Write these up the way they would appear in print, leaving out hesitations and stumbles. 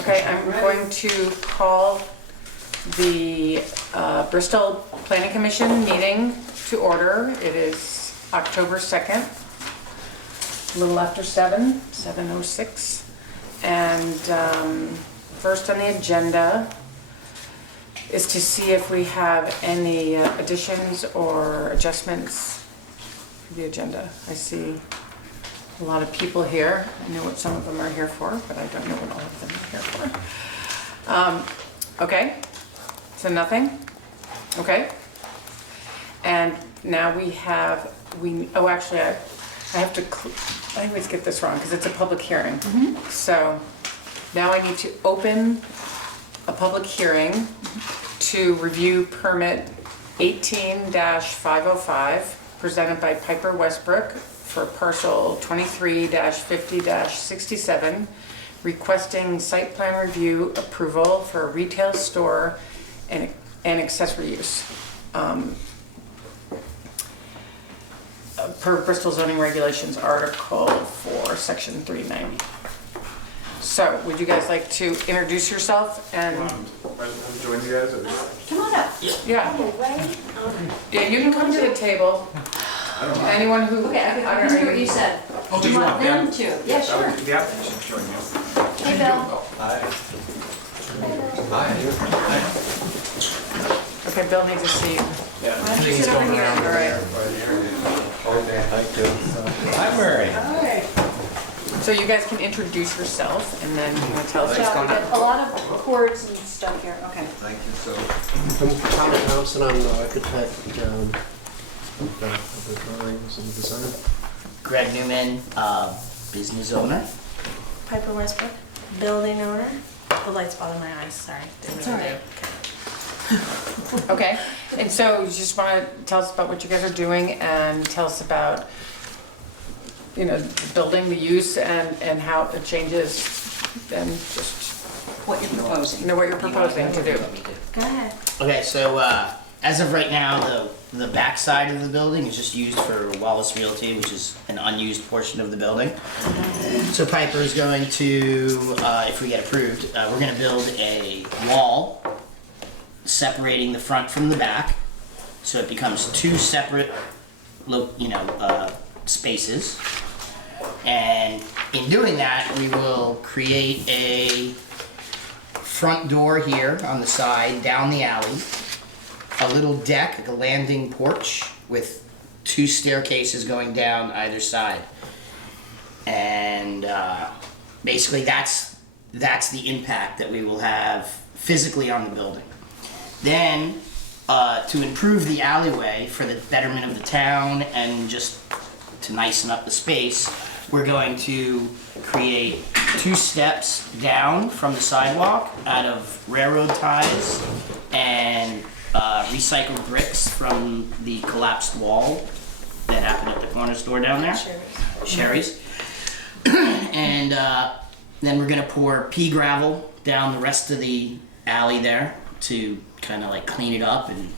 Okay, I'm going to call the Bristol Planning Commission meeting to order. It is October 2nd, a little after 7:06. And first on the agenda is to see if we have any additions or adjustments to the agenda. I see a lot of people here. I know what some of them are here for, but I don't know what all of them are here for. Okay, so nothing? Okay. And now we have, oh, actually, I have to, I always get this wrong because it's a public hearing. So now I need to open a public hearing to review permit 18-505 presented by Piper Westbrook for parcel 23-50-67, requesting site plan review approval for a retail store and accessory use. Per Bristol zoning regulations, article 4, section 390. So, would you guys like to introduce yourself and? Join you guys? Come on up. Yeah. Right? Yeah, you can come to the table. Anyone who. Okay, I can hear what you said. Oh, Do you want them to? Yeah, sure. The applicant should join you. Hey, Bill. Okay, Bill needs a seat. Yeah. Why don't you sit over here? All right. Hi, Murray. Alright. So you guys can introduce yourself and then you want to tell us what's So, going on. a lot of cords and stuff here, okay. Thank you, so. I'm Tom Thompson, I'm the architect of the drawings and design. Greg Newman, business owner. Piper Westbrook, building owner. The lights bother my eyes, sorry. It's all right. Okay, and so you just want to tell us about what you guys are doing and tell us about, you know, the building, the use and how it changes and just, What you're proposing. you know, what you're proposing to do. Go ahead. Okay, so as of right now, the back side of the building is just used for Wallace Realty, which is an unused portion of the building. So Piper is going to, if we get approved, we're going to build a wall separating the front from the back, so it becomes two separate, spaces. And in doing that, we will create a front door here on the side, down the alley, a little deck, like a landing porch with two staircases going down either side. And basically that's the impact that we will have physically on the building. Then, to improve the alleyway for the betterment of the town and just to nicen up the space, we're going to create two steps down from the sidewalk out of railroad ties and recycled bricks from the collapsed wall that happened at the corner store down there. Sherry's. And then we're gonna pour pea gravel down the rest of the alley there to kind of like clean it up and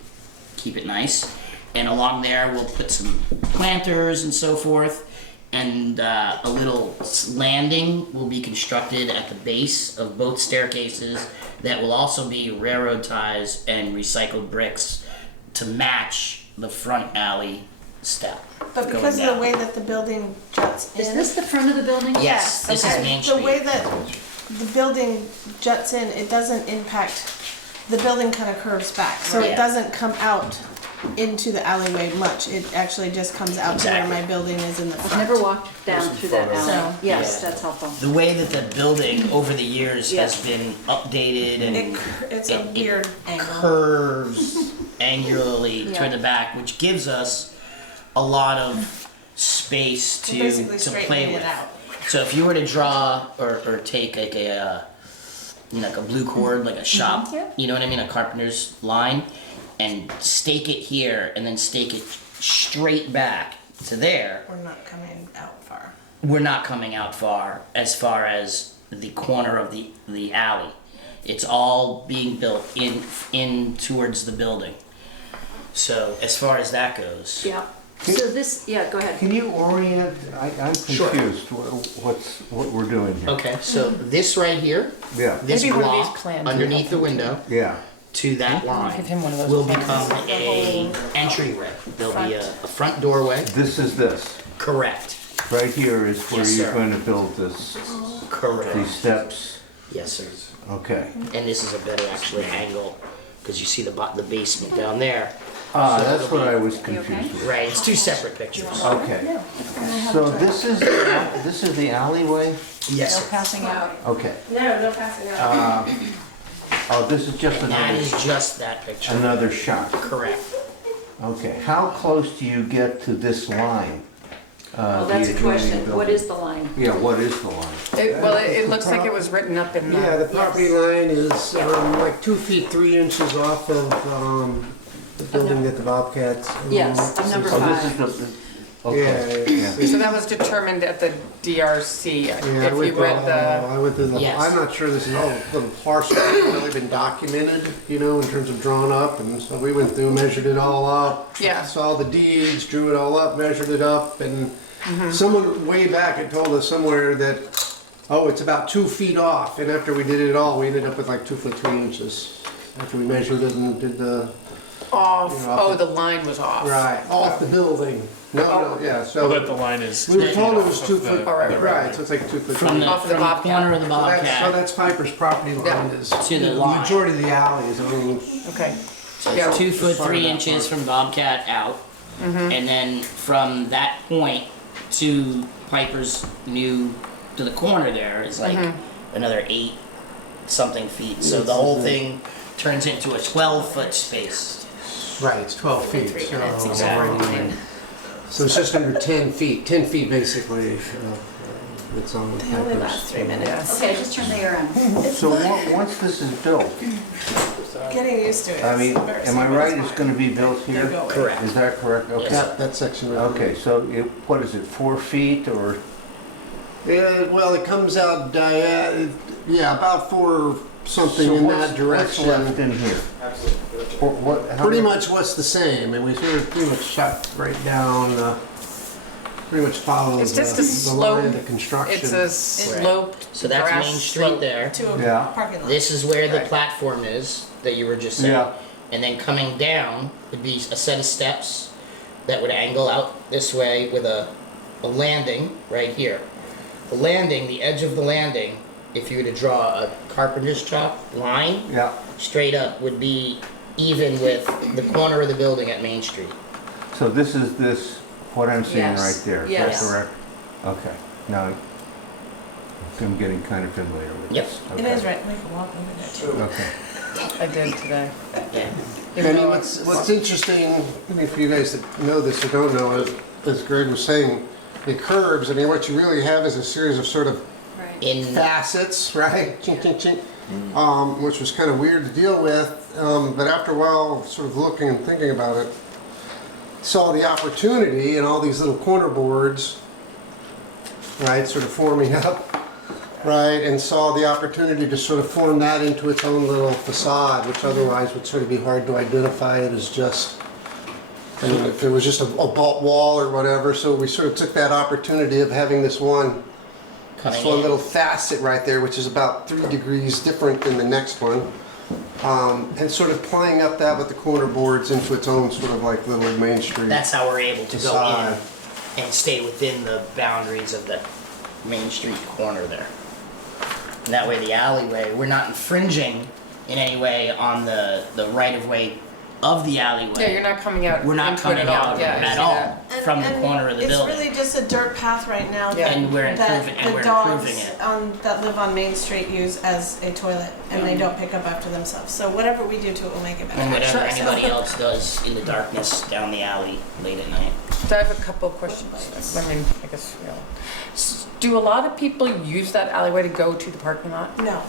keep it nice. And along there we'll put some planters and so forth, and a little landing will be constructed at the base of both staircases that will also be railroad ties and recycled bricks to match the front alley step. But because of the way that the building juts in. Is this the front of the building? Yes, this is Main Street. The way that the building juts in, it doesn't impact, the building kind of curves back. So Yeah. it doesn't come out into the alleyway much. It actually just comes out to where Exactly. my building is in the front. I've never walked down through that alley. So- Yes, Yeah. that's helpful. The way that the building over the years has Yeah. been updated and It's a weird angle. curves angularly Yeah. toward the back, which gives us a lot of space to Basically play straightening with. it out. So if you were to draw or take like a like a blue cord, like a shop, Yeah. you know what I mean, a carpenter's line, and stake it here and then stake it straight back to there, We're not coming out far. we're not coming out far as the corner of the alley. It's all being built in towards the building. So as far as that goes, Yeah. So this, yeah, go ahead. Can you orient, I'm Sure. confused, what we're doing here. Okay, so this right here, Yeah, this Maybe one of these block plans would underneath the help him window yeah, to that line Give him one of those will plans. become a entryway. There'll be a front doorway. this is this. Correct. Right here is where Yes, you're sir. going to build this, Correct. these steps. Yes, sir. Okay. And this is a better actually angle because you see the basement down there. That's what I was confused with. Right, it's two separate pictures. Okay. So this is the alleyway? Yes, sir. Passing out. Okay. No passing out. Oh, this is just And that is just that picture. another shot. Correct. Okay. How close do you get to this line? Well, that's the a adjoining question. What building? is the line? Yeah, what is the line? It looks like it was written up in Yeah, the the, property line is like 2 feet 3 inches off of the building that the Bobcats. own. Yes, of number Oh, this 5. is the, Yeah, okay. it's- so that was determined at the DRC, Yeah, if I you went read through, the, I went through the, Yes. I'm not sure this is all little parcel hasn't really been documented, you know, in terms of drawn up, and so we went through, measured it all up. Yeah. Saw the deeds, drew it all up, measured it up, and someone way back had told us somewhere that, oh, it's about 2 feet off, and after we did it all, we ended up with like 2 foot 3 inches. After we measured it and did the, off, Yeah. oh, the line was off. off the building. No, yeah, So that so, the line is. we were told it off was of 2 the- foot, All right, the right, so it's like 2 foot. From the, Off of the from the Bobcat. corner of the So Bobcat that's Piper's property line Yeah. is. to the The line. majority of the alley is owned. Okay. So Yeah. it's 2 foot As far 3 as that inches part. from Bobcat out. And then from that point to Piper's new, to the corner there is like another 8 something feet. So the whole thing turns into a 12-foot space. Right, it's 12 feet. So, Exactly. so it's just under 10 feet, 10 feet basically. It's on They only last Piper's. 3 minutes. Okay, just turn the air on. So once this is built, Getting used to it. I mean, am I right, it's gonna be built here? Correct. Is that correct? Okay. That section right Okay, so what is it, 4 feet or? there. Yeah, well, it comes out, yeah, about 4 something So in what's- that direction. What's left in here? How Pretty many- much what's the same, and we sort of pretty much shot right down, pretty much follows It's just a the slope. line of the construction. It's a sloped So that's grass Main Street slope. there. To a Yeah. parking lot. This is where the Right. platform is that you were just saying. Yeah. And then coming down would be a set of steps that would angle out this way with a landing right here. The landing, the edge of the landing, if you were to draw a carpenter's chalk line Yeah, straight up, would be even with the corner of the building at Main Street. so this is what I'm seeing Yes. right there, is Yes. that correct? Okay, now, I'm getting kind of familiar with Yep. this. It Okay. is right, we can walk over there too. Okay, I did today. Yeah. Even I mean, though what's interesting, I mean, for you guys that know this or don't know it, as Greg was saying, the curves, I mean, what you really have is a series of sort of Right. In facets, right? Chink, chink, chink. Which was kind of weird to deal with, but after a while, sort of looking and thinking about it, saw the opportunity in all these little corner boards, right, sort of forming up, right, and saw the opportunity to sort of form that into its own little facade, which otherwise would sort of be hard to identify it as just, I mean, if it was just a bolt wall or whatever. So we sort of took that opportunity of having this one coming one in. little facet right there, which is about 3 degrees different than the next one, and sort of playing up that with the corner boards into its own sort of like little Main Street. That's how we're able to go Facade. in and stay within the boundaries of the Main Street corner there. And that way the alleyway, we're not infringing in any way on the right of way of the alleyway. Yeah, you're not coming out We're not into it coming at all. out Yeah, I at see all that. from the corner of the building. It's really just a dirt path right now. Yeah. And we're that improving, and the we're dogs improving it. that live on Main Street use as a toilet, and they don't pick up after themselves. So whatever we do to it will make it better. And whatever Sure. anybody else does in the darkness down the alley late at night. So I have a couple of questions. I mean, I guess, you know. Do a lot of people use that alleyway to go to the parking lot? No,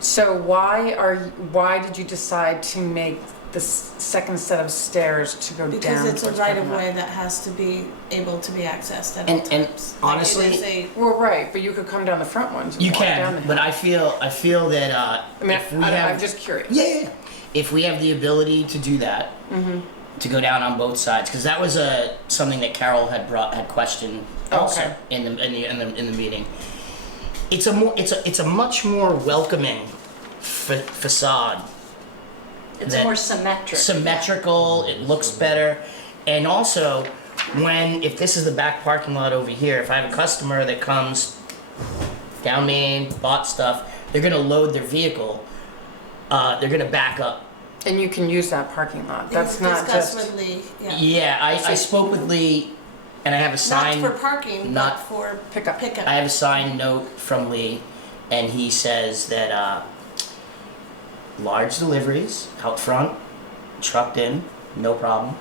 So why did you decide to make the second set of stairs to go down? because it's a towards right parking of lot? way that has to be able to be accessed at And- all and times. honestly- Like, it is a, Well, right, but you could come down the front ones. and You walk down can, the but hill. I feel that I mean, if we have I'm just curious. Yeah. If we have the ability to do that, to go down on both sides, because that was something that Carol had questioned also Okay. in the meeting. It's a much more welcoming facade. It's that- more symmetric. Symmetrical, it looks better, and also if this is the back parking lot over here, if I have a customer that comes down Main, bought stuff, they're gonna load their vehicle, they're gonna back up. And you can use that parking lot. That's We've not discussed just, with Lee, yeah. Yeah, I spoke with Lee, and I have a sign. Not for parking, but not- for Pickup. pickup. I have a signed note from Lee, and he says that large deliveries out front, trucked in, no problem.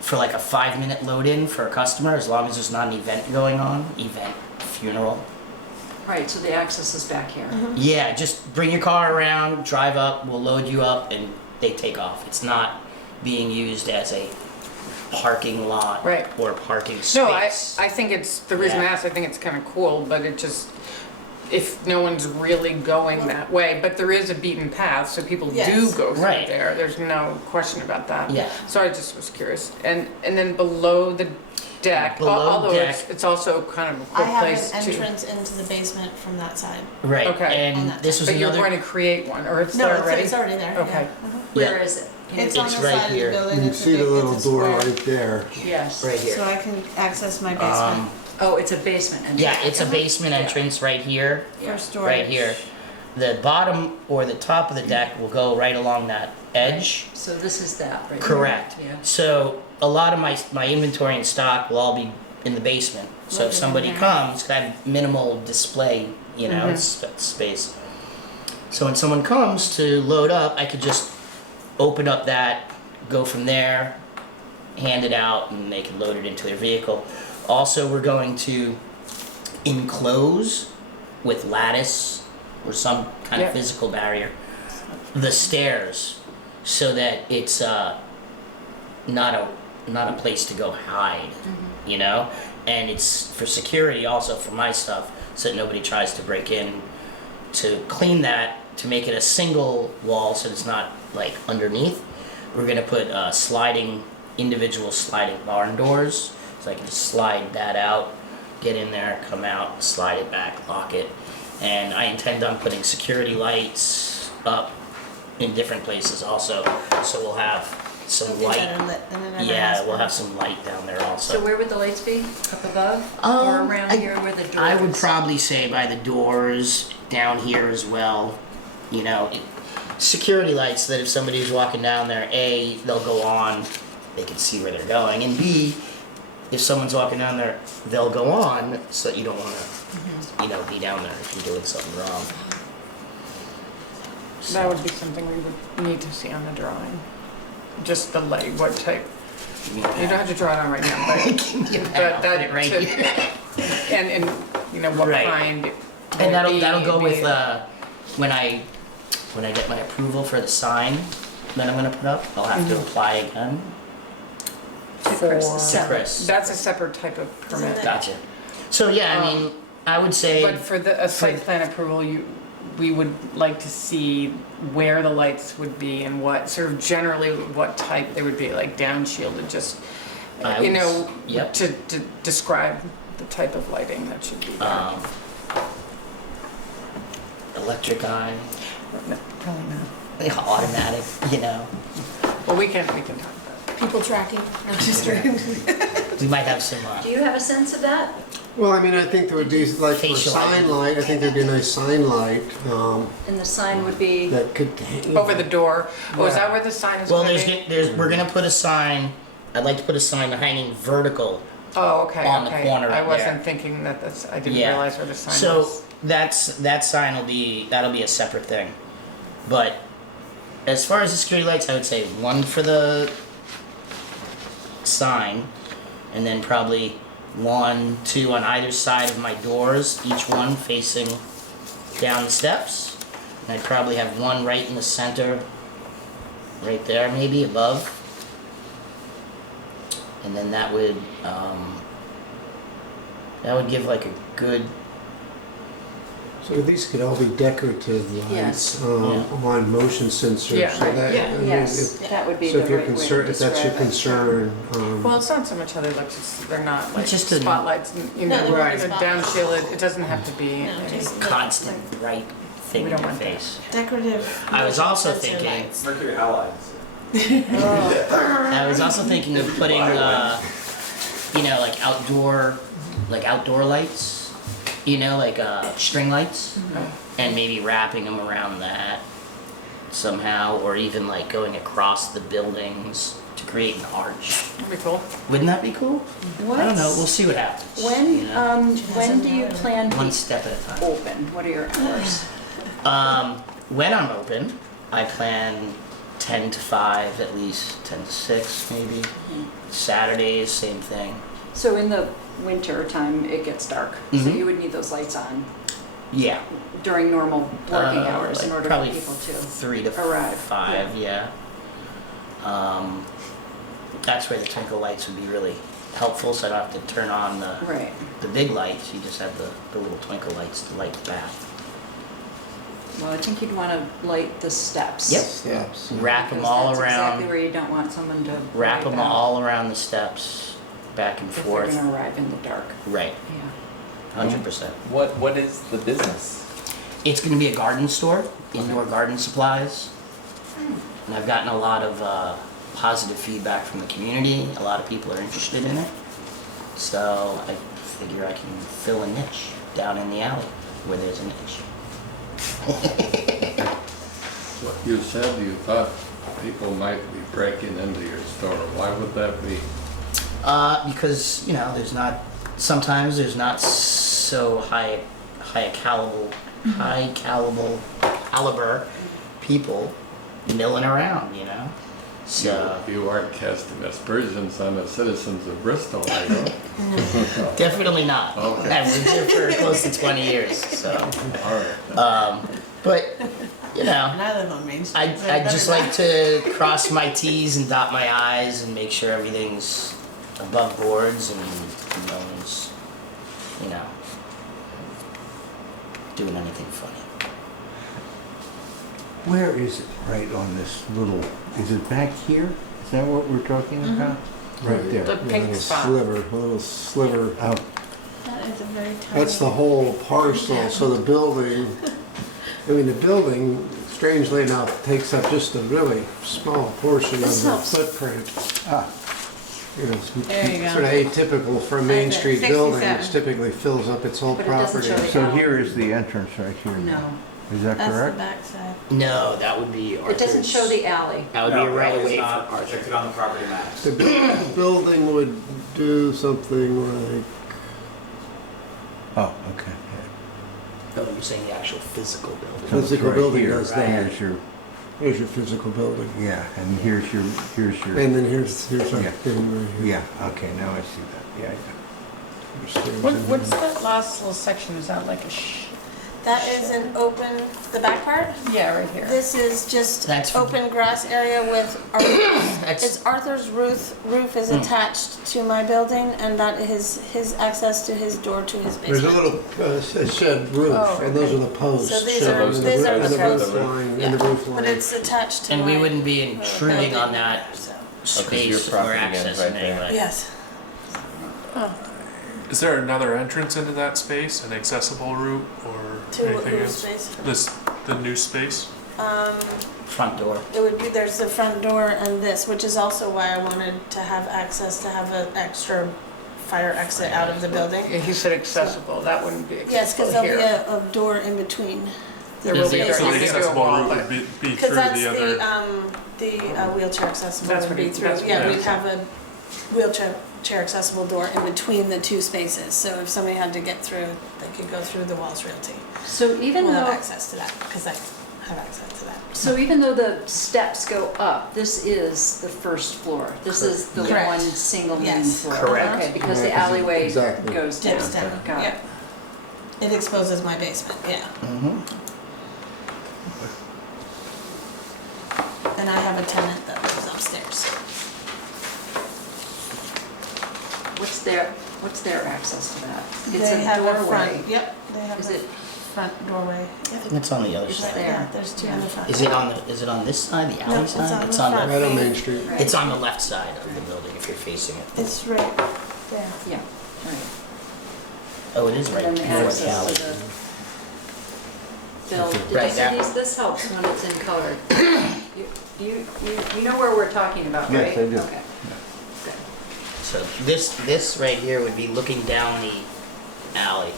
For like a 5-minute load in for a customer, as long as there's not an event going on, funeral. Right, so the access is back here. Yeah, just bring your car around, drive up, we'll load you up, and they take off. It's not being used as a parking lot Right. or parking space. no, I think it's, the reason I Yeah. asked, I think it's kind of cool, but it just, if no one's really going that way, but there is a beaten path, so people do Yes. go through Right. there. There's no question about that. Yeah. So I just was curious. And then below the deck, Below although deck. it's also kind of a I cool have place an to. entrance into the basement from that side. Right, Okay. On and that this was But you're another. going to create one, or it's No, there already? it's already there, yeah. Okay. Where Yeah. is it? It's on It's the right side of the here. building. You can It's a see the big- little it's a door square. right there. Yes. Right here. So I can access my basement Oh, it's a basement entrance. Yeah, it's a basement entrance right here, for storage. right here. The bottom or the top of the deck will go right along that edge. So this is that, right? Correct. Yeah. So a lot of my inventory and stock will all be in the basement. So if somebody comes, I have minimal display, space. So when someone comes to load up, I could just open up that, go from there, hand it out, and they can load it into their vehicle. Also, we're going to enclose with lattice or some kind Yeah. of physical barrier the stairs so that it's not a place to go hide, and it's for security also for my stuff so that nobody tries to break in. To clean that, to make it a single wall so it's not like underneath, we're gonna put individual sliding barn doors, so I can just slide that out, get in there, come out, slide it back, lock it. And I intend on putting security lights up in different places also, so we'll have some It'll be light. better lit than it ever Yeah, has we'll been. have some light down there also. So where would the lights be? Up above? Or Um, around I- here where the door I would is? probably say by the doors, down here as well. Security lights that if somebody's walking down there, A, they'll go on, they can see where they're going, and B, if someone's walking down there, they'll go on so that you don't want to, be down there if you're doing something wrong. That would be something we would need to see on the drawing. Just the light, what type. You don't have to draw it on right now, but I'll put it right to- here. and what Right. kind. it And would be, that'll go it'd with be- when I get my approval for the sign that I'm gonna put up, I'll have to apply again To Chris, for- the to seven. Chris. That's a separate type of permit. Isn't it- Gotcha. So yeah, I mean, I would say. But for a site plan approval, we would like to see where the lights would be and what, sort of generally what type they would be, like down shielded, just, I would yep. to describe the type of lighting that should be there. Electric eye, No, probably not. automatic, Well, we can talk about it. People tracking. No, just kidding. we might have some, Do you have a sense of that? Well, I mean, I think there would be, like, for a Facial sign ID. light, I think there'd be a nice sign light, And the sign would be, that could. Over the door. Oh, is Yeah. that where the sign is well, gonna there's, be? we're gonna put a sign, I'd like to put a sign hanging vertical. Oh, okay, on the okay. corner I right wasn't there. thinking I didn't Yeah. realize where the sign So was. that sign that'll be a separate thing. But as far as the security lights, I would say one for the sign, and then probably 1, 2 on either side of my doors, each one facing down the steps. And I'd probably have one right in the center, right there maybe above. And then that would give like a good So these could all be decorative lights Yes. on motion sensors. Yeah, So right. that, Yeah. I mean, Yes, that would be so the if you're right way to concerned, if that's your describe it. concern, Well, it's not so much how they look, it's, they're not like It's just a- spotlights, you know, No, they're they're not down spotlights. shielded, it doesn't have to be. No, just Constant bright thing We in don't your want that. face. decorative. I was motion also sensor thinking- lights. Mercury halides. I was also thinking of putting, you know, like outdoor lights, you know, like string lights, and maybe wrapping them around that somehow, or even like going across the buildings to create an arch. That'd be cool. Wouldn't that be cool? I don't know. We'll see what happens. you know? When do you plan One to step at a time. open? What are your hours? When I'm open, I plan 10 to 5 at least, 10 to 6 maybe. Saturdays, same thing. So in the winter time, it gets dark, so Mhm. you would need those lights on Yeah. during normal working hours in like order for probably people to 3 to arrive. 5, yeah. That's where the twinkle lights would be really helpful, so I don't have to turn on Right. the big lights. You just have the little twinkle lights to light the path. Well, I think you'd want to light the steps. Yep. steps. Wrap them Because all that's exactly around. where you don't want someone to Wrap wipe them out all around the steps, back and if they're forth. going to arrive in the dark. Right, Yeah. 100%. What is the business? It's going to be a garden store, indoor garden supplies. And I've gotten a lot of positive feedback from the community. A lot of people are interested in it. So I figure I can fill a niche down in the alley where there's a niche. What you said you thought people might be breaking into your store. Why would that be? Because, you know, sometimes there's not so high caliber people milling around, you know? So You aren't casting aspersions on the citizens of Bristol, are you? definitely not. Okay. I've lived here for close to 20 years, so. All right. But, you know, And I live on Main Street. so it I'd better just not. like to cross my T's and dot my I's and make sure everything's above boards and no one's, you know, doing anything funny. Where is it right on this little, is it back here? Is that what we're talking about? Right there. The pink spot. A little sliver. Oh, That is a very tiny. That's the whole parcel, so the building, I mean, the building, strangely enough, takes up just a really small portion of This the helps. footprint. ah, You know, it's There you go. sort of atypical for a Main Okay, Street building, which 67. typically fills up its whole But it doesn't property. show the- so here is the entrance right here. No. Is that That's the correct? backside. No, that would be Arthur's. It doesn't show the alley. That would be a right away for not Arthur. depicted on the property maps. The building would do something like, Oh, okay. No, you're saying the actual physical building. So it's Physical right building here. does that. Here's your, here's your physical building. yeah, and here's your, And then here's our Yeah. thing right here. yeah, okay, now I see that, yeah, yeah. Your stairs What, in what's here. that last little section, is that like a That is an open, the back part? yeah, right here. This is just That's- open grass area with, it's That's, Arthur's roof is attached to my building, and that is his access to his door to his There's basement. a little shed roof, Oh, and those are the posts. So these shown are- in the these roo- are in the the roof posts. line, Yeah. in the roof line. But it's attached to and we my wouldn't be intruding on that so. space your or property ends access right in any there. way. Yes. Is there another entrance into that space, an accessible route or To anything whose else? space? The new space? Front door. It would be, there's the front door and this, which is also why I wanted to have access, to have an extra fire exit out of the building. Yeah, he said accessible, that wouldn't be Yes, because accessible there'll be here. a door in between. There will be, So there So will the be a accessible wall, route but would be Because through that's the other. the wheelchair accessible That's would what be he- through, that's what yeah, he we'd said. have a wheelchair accessible door in between the two spaces. So if somebody had to get through, they could go through the Walsh Realty. So even We'll have though, access to that, because I have access to that. so even though the steps go up, this is the first floor. This is the Correct. one single main Yes. floor. Correct. Okay, because the Yeah, alleyway exactly. goes down. Dips down, Got it. yeah. It exposes my basement, yeah. Mm-hmm. And I have a tenant that lives upstairs. What's their access to that? It's They a have a doorway. front, yep, they have Is a it front doorway. It's on the other It's side. there. Yeah, there's two in the front. Is it on this side, the alley No, it's side? on the front. Right on Main Street. It's on the left side of the building if you're facing it. It's right there. Yeah, right. Oh, it is right And then the before the alley. access to the. Bill, did you Right, see that- these? This helps when it's in color. You know where we're talking about, right? Yes, I do. Okay. Good. So this right here would be looking down the alley.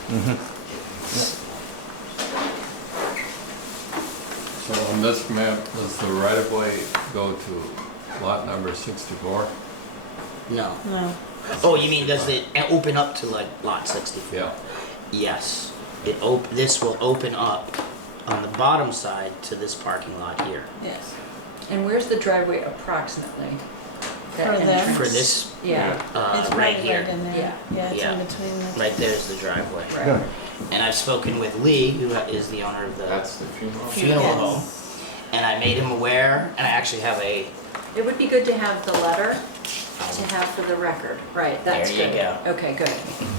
So on this map, does the right of way go to lot number 64? No. No. Oh, you mean does it open up to like lot 64? Yeah. Yes. This will open up on the bottom side to this parking lot here. Yes. And where's the driveway approximately? That For them? entrance? For this, Yeah, It's right right here. in there. Yeah. Yeah, it's Yeah. in between the. Right there's the driveway. right. And I've spoken with Lee, who is the owner of the That's the funeral. funeral Yes. home, and I made him aware, and I actually have a, It would be good to have the letter to have for the record. Right, that's There you good. go. Okay, good.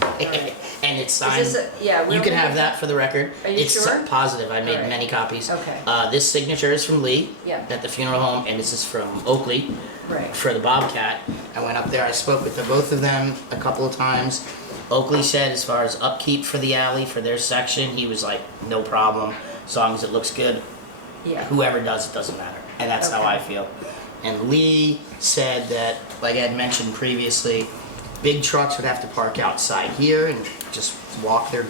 right. and it's Is signed. this yeah, You we'll can need- have that for the record. Are you It's sure? positive, I made Alright. many copies. Okay. This signature is from Lee Yeah. at the funeral home, and this is from Oakley Right. for the Bobcat. I went up there, I spoke with both of them a couple of times. Oakley said as far as upkeep for the alley, for their section, he was like, no problem, as long as it looks good. Yeah. Whoever does it doesn't matter, and that's how Okay. I feel. And Lee said that, like I had mentioned previously, big trucks would have to park outside here and just walk their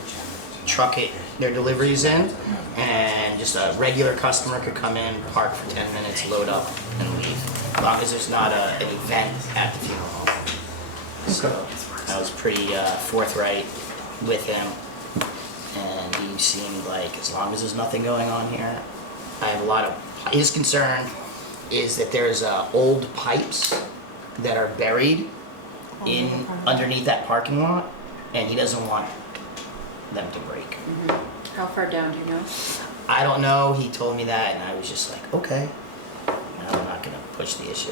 their deliveries in, and just a regular customer could come in, park for 10 minutes, load up, and leave, as long as there's not an event at the funeral home. So I was pretty forthright with him, and he seemed like, as long as there's nothing going on here, I have a lot of, his concern is that there's old pipes that are buried in underneath that parking lot, and he doesn't want them to break. How far down do you know? I don't know, he told me that, and I was just like, okay. And I'm not gonna push the issue.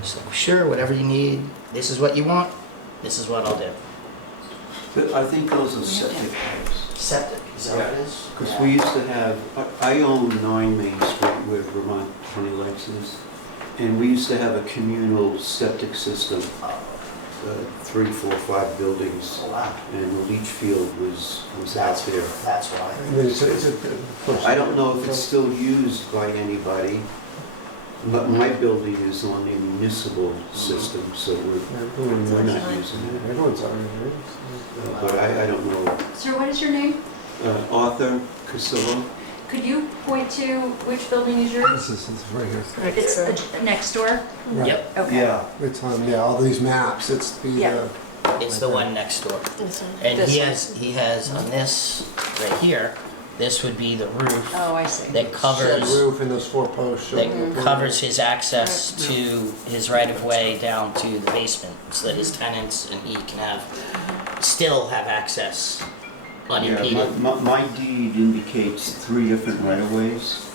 Just like, sure, whatever you need, this is what you want, this is what I'll do. But I think those are septic pipes. Septic, is that what it is? Because we used to have, I own 9 Main Street where Vermont Honey Lakes is, and we used to have a communal septic system, 3, 4, 5 buildings, Oh, wow. and the leach field was out there. That's why. And then it's I don't know if it's still used by anybody, but my building is on a municipal system, so we're not using it. Everyone's already there. But I don't know. Sir, what is your name? Arthur Casillo? Could you point to which building is yours? This is right here. It's next door? Right. Yep, Okay. Yeah. It's on, all these maps, it's the, Yeah. it's the one next door. This one. And This he has on this right here, this would be the roof Oh, I see. that shed covers roof and those 4 posts showing. that covers his access to his right of way down to the basement, so that his tenants and he can still have access unimpeded. Yeah, my deed indicates 3 different right-of-ways.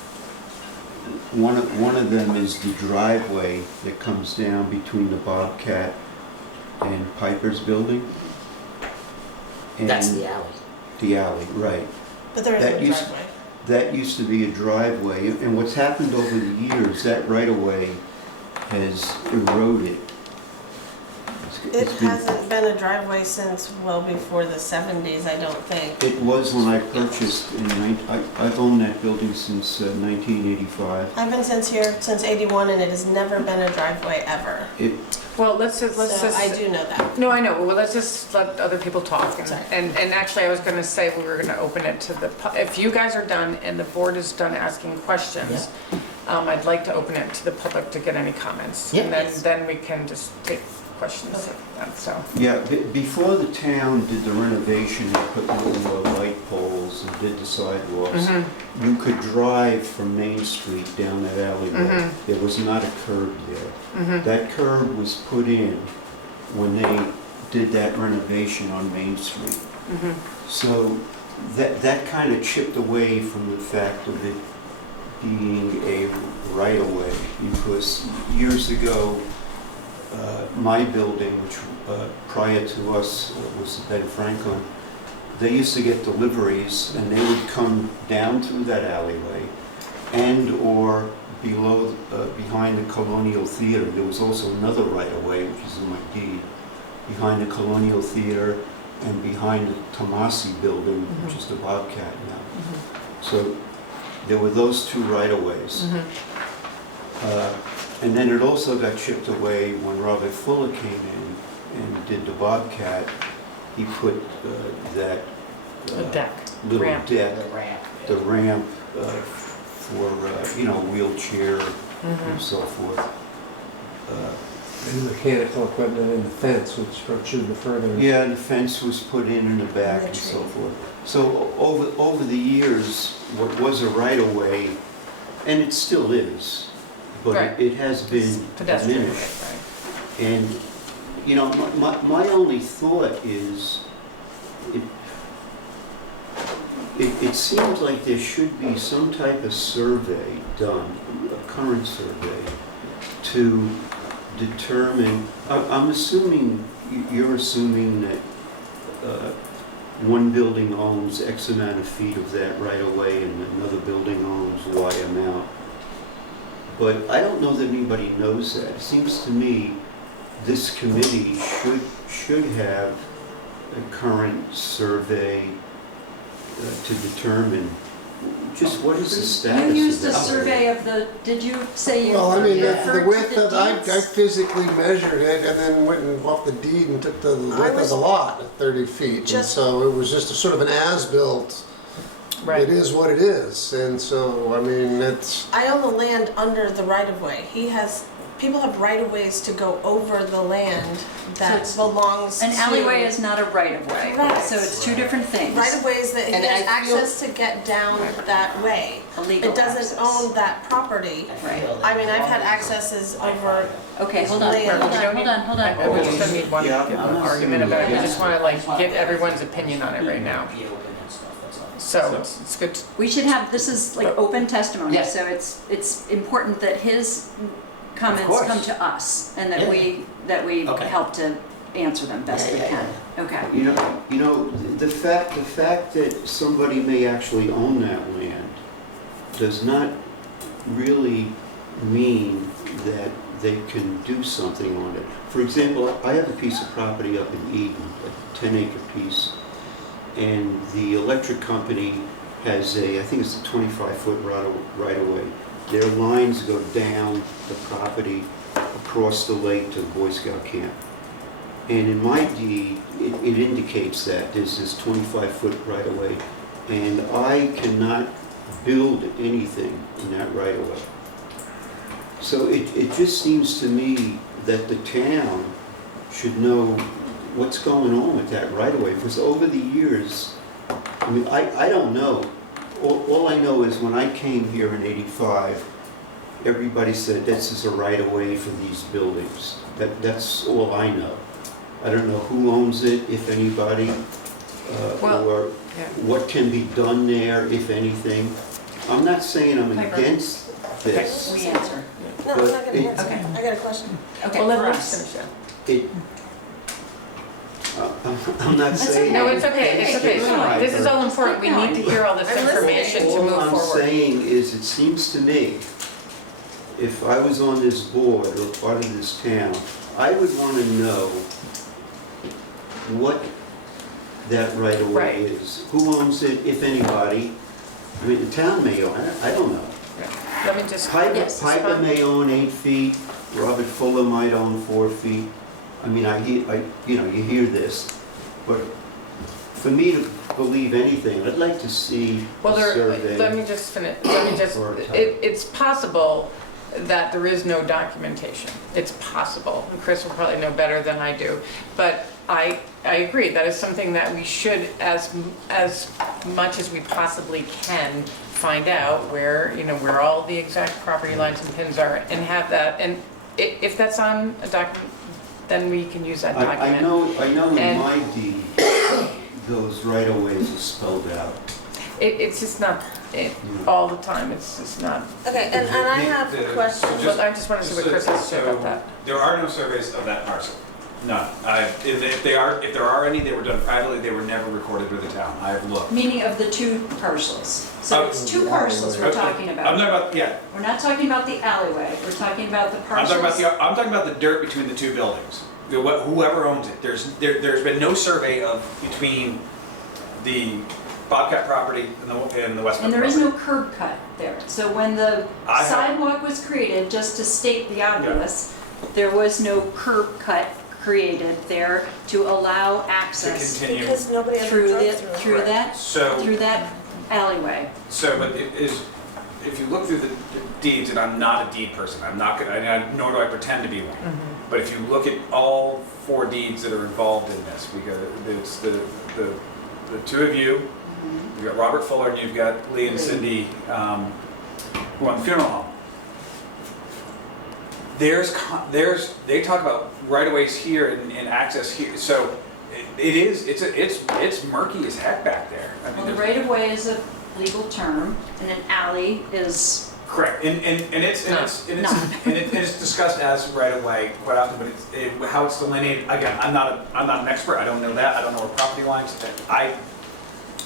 One of them is the driveway that comes down between the Bobcat and Piper's building. That's And the alley. the alley, right. But there is That no used- driveway. That used to be a driveway, and what's happened over the years, that right-of-way has eroded. It It's been- hasn't been a driveway since well before the 70s, I don't think. It was when I purchased, I've owned that building since 1985. I've been here since 81 and it has never been a driveway ever. Well, let's So just. I do know that. No, I know, well, let's just let other people talk, Sorry. and actually, I was gonna say we were gonna open it to the, if you guys are done and the board is done asking questions, I'd like to open it to the public to get any comments. Yeah. And then we can just take questions, so. Yeah, before the town did the renovation, they put little light poles and did the sidewalks. You could drive from Main Street down that alleyway. There was not a curb there. That curb was put in when they did that renovation on Main Street. So that kind of chipped away from the fact of it being a right-of-way, because years ago, my building, which prior to us was Ben Franklin, they used to get deliveries, and they would come down through that alleyway and/or below, behind the Colonial Theater. There was also another right-of-way, which is in my deed, behind the Colonial Theater and behind the Tomasi building, which is the Bobcat now. So there were those two right-of-ways. And then it also got chipped away when Robert Fuller came in and did the Bobcat. He put that A deck, little ramp. deck, The ramp. the ramp for, wheelchair and so forth. And mechanical equipment and the fence, which should be further. Yeah, and the fence was put in the back and so forth. So over the years, what was a right-of-way, and it still is, but Right. it has been Pedestrian, diminished. right? And, my only thought is, it seems like there should be some type of survey done, a current survey, to determine, I'm assuming, you're assuming that one building owns X amount of feet of that right away and another building owns Y amount. But I don't know that anybody knows that. It seems to me this committee should have a current survey to determine just what is the status of You used a that. survey of the, did you say you Well, I mean, the referred width to of, the I deeds? physically measured it and then went and off the deed and took the width of was- the lot at 30 feet. And Just- so it was just a sort of an as-built. Right. It is what it is. And so, I mean, it's, I own the land under the right of way. People have right of ways to go over the land that it's- belongs to. An alleyway is not a right of way, Correct. so it's two different things. Right of ways that he And has I feel- access to get down that way. A legal It doesn't access. own that property. Right. I mean, I've had accesses over, Okay, hold on, hold on, hold on. We just don't need one Yeah, I'm not argument about it, we saying- just wanna get everyone's opinion on it right now. So it's good, We should have, this is like open testimony, Yes. so it's important that his comments course. come to us and that Yeah. we Okay. help to answer them best we Yeah, can. Okay. The fact that somebody may actually own that land does not really mean that they can do something on it. For example, I have a piece of property up in Eden, a 10-acre piece, and the electric company has I think it's a 25-foot right-of-way. Their lines go down the property across the lake to Boy Scout camp. And in my deed, it indicates that there's this 25-foot right-of-way, and I cannot build anything in that right-of-way. So it just seems to me that the town should know what's going on with that right-of-way, because over the years, I mean, I don't know. All I know is when I came here in '85, everybody said this is a right-of-way for these buildings. That's all I know. I don't know who owns it, if anybody, Well, or yeah. what can be done there, if anything. I'm not saying I'm Piper. against this. We answer. no, I'm not gonna It- answer. Okay. I got a question. Okay, well, for let's us. finish it. It, I'm not That's saying. No, it's okay, it's okay. Right, This is all important, we need to hear all this I'm listening. information to move All I'm forward. saying is, it seems to me, if I was on this board or part of this town, I would want to know what that right of way Right. is. Who owns it, if anybody? I mean, the town may own it, I don't know. Let me just, Yes, Piper may own 8 feet, Robert Fuller might own 4 feet. I mean, you hear this, but for me to believe anything, I'd like to see well, a survey. let me just finish, Or a time. it's possible that there is no documentation. It's possible, and Chris will probably know better than I do, but I agree, that is something that we should, as much as we possibly can, find out where all the exact property lines and pins are, and have that, and if that's on a document, then we can use that I document. know in And- my deed, those right-of-ways are spelled out. It's just not, all the time, it's just not, Okay, and I have a question. but I just want to see what Chris has to say about that. There are no surveys of that parcel. None. If there are any, they were done privately, they were never recorded with the town. I've looked. Meaning of the two parcels. So it's two parcels we're talking I'm about. talking about, yeah, We're not talking about the alleyway, we're talking about the I'm parcels. talking about the dirt between the two buildings. Whoever owns it, there's been no survey of between the Bobcat property and the Westbrook And there property. is no curb cut there. So when the I have- sidewalk was created, just to state the obvious, there was no curb cut created there to allow To access continue. Because nobody ever through drove the, through it. through that alleyway. So, but it is, if you look through the deeds, and I'm not a deed person, I'm not gonna, nor do I pretend to be one. But if you look at all 4 deeds that are involved in this, it's the two of you, you've got Robert Fuller, and you've got Lee and Cindy, who own the funeral home. They talk about right-of-ways here and access here, so it's murky as heck back there. I mean, Well, the there's- right-of-way is a legal term, and an alley is, Correct, and it's discussed as right-of-way quite often, but how it's delineated, again, I'm not an expert, I don't know that, I don't know what property lines,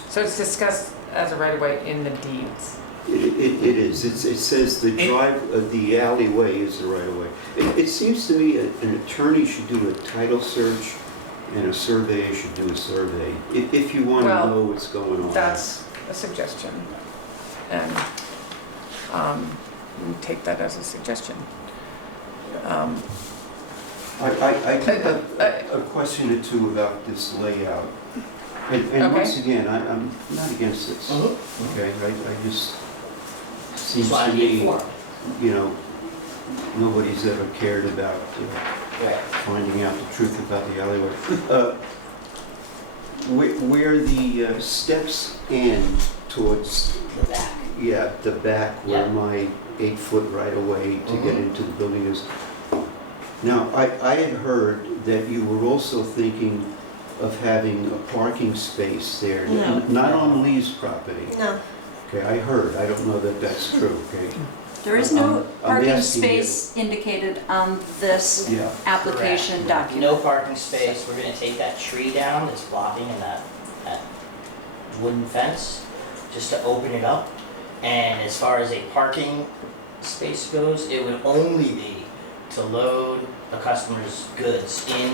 So it's discussed as a right-of-way in the deeds. It is. It says the the alleyway is the right of way. It seems to me an attorney should do a title search and a surveyor should do a survey, if you want to Well, know what's going on. That's a suggestion. And we take that as a suggestion. I did have a question or two about this layout. And Okay. once again, I'm not against this. Okay, I just, seems to me, you know, nobody's ever cared about finding out the truth about the alleyway. Where the steps end towards, The back. yeah, the back where Yeah. my 8-foot right-of-way to get into the building is. Now, I had heard that you were also thinking of having a parking space there, No. not on Lee's property. No, Okay, I heard, I don't know that that's true, okay? there is no I'm parking asking you. space indicated on this Yeah. application Correct. document. No parking space, we're gonna take that tree down that's blocking and that wooden fence, just to open it up. And as far as a parking space goes, it would only be to load a customer's goods in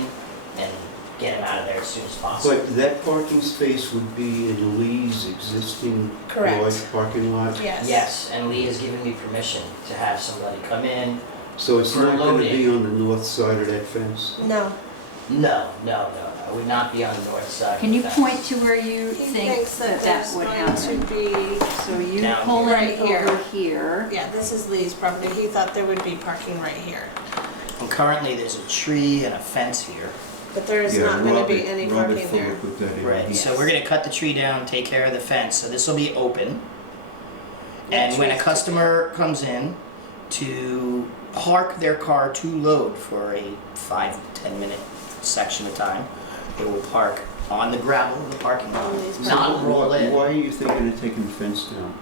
and get them out of there as soon as possible. But that parking space would be in Lee's existing Correct. large parking lot? yes. Yes, and Lee has given me permission to have somebody come in. So it's For not gonna be loading. on the north side of that fence? No, No, it would not be on the north side. Can of you the fence. point to where you he think thinks that that there's would going happen? to be, So you Down pull here. in Right here. over here. yeah, this is Lee's property. He thought there would be parking right here. And currently, there's a tree and a fence here. But there is Yeah, not gonna be Robert- any Robert parking Fuller there. put that in. Right, so Yes. we're gonna cut the tree down, take care of the fence, so this will be open. Yeah, And when a trees. customer comes in to park their car to load for a 5-10 minute section of time, they will park on the gravel of the parking lot, On these not roll in. Why are you thinking of taking the fence down?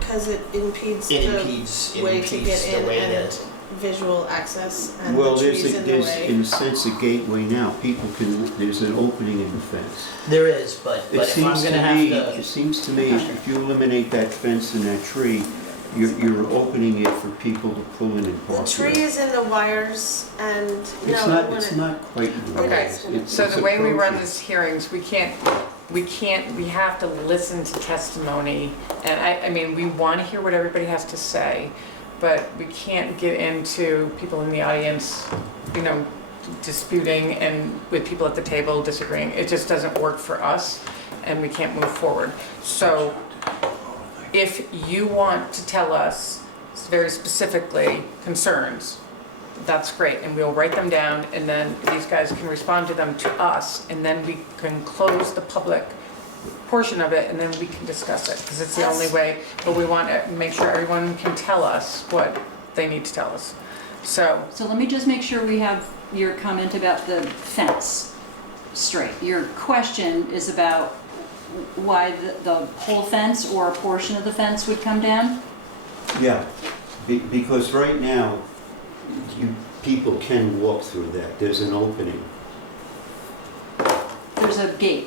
Because it impedes It the impedes, way to get the in way and that, visual access and Well, the trees in the there's way. in a sense a gateway now. People can, there's an opening in the fence. there is, but It if I'm seems to gonna have me, to, it seems to me, if you eliminate that fence and that tree, you're opening it for people to pull in and The park tree there. is in the wires and no, It's it not, wouldn't. it's not quite in the Okay, wires. It's- so it's the way we run approaching. these hearings, we have to listen to testimony. And I mean, we want to hear what everybody has to say, but we can't get into people in the audience, you know, disputing and with people at the table disagreeing. It just doesn't work for us and we can't move forward. So if you want to tell us very specifically concerns, that's great, and we'll write them down, and then these guys can respond to them to us, and then we can close the public portion of it, and then we can discuss it, because it's the only way, but we want to make sure everyone can tell us what they need to tell us. So, So let me just make sure we have your comment about the fence straight. Your question is about why the whole fence or a portion of the fence would come down? Yeah, because right now, people can walk through that. There's an opening. there's a gate?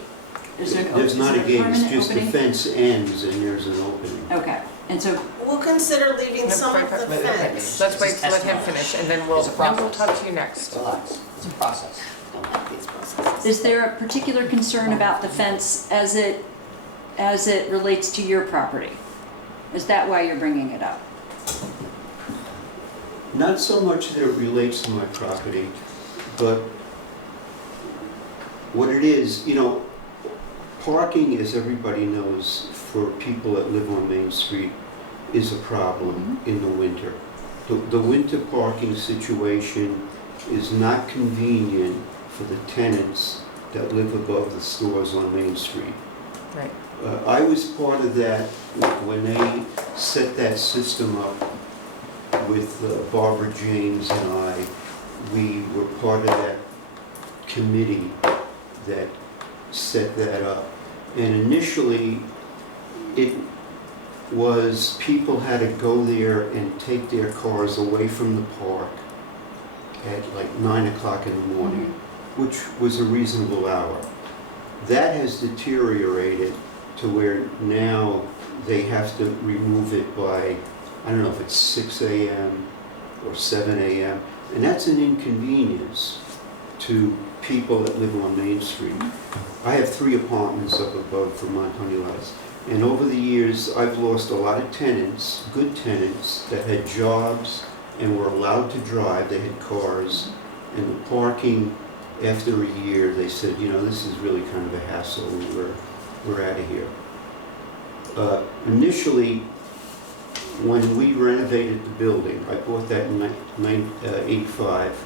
Is there an There's is not there a gate, it's permanent just the opening? fence ends and there's an opening. Okay, and so, We'll consider leaving some of the wait, wait. fence. Let's wait, This is let him testimony. finish, and then It's we'll a process. talk to you next. Relax, it's a process. Don't like these processes. is there a particular concern about the fence as it relates to your property? Is that why you're bringing it up? Not so much that it relates to my property, but what it is, parking, as everybody knows, for people that live on Main Street is a problem in the winter. The winter parking situation is not convenient for the tenants that live above the stores on Main Street. Right. I was part of that when they set that system up with Barbara James and I. We were part of that committee that set that up. And initially, it was people had to go there and take their cars away from the park at like 9 o'clock in the morning, which was a reasonable hour. That has deteriorated to where now they have to remove it by, I don't know if it's 6 a.m. or 7 a.m. And that's an inconvenience to people that live on Main Street. I have 3 apartments up above Vermont Honey Lads. And over the years, I've lost a lot of tenants, good tenants, that had jobs and were allowed to drive. They had cars. And the parking, after a year, they said, this is really kind of a hassle. We're out of here. Initially, when we renovated the building, I bought that in 1985,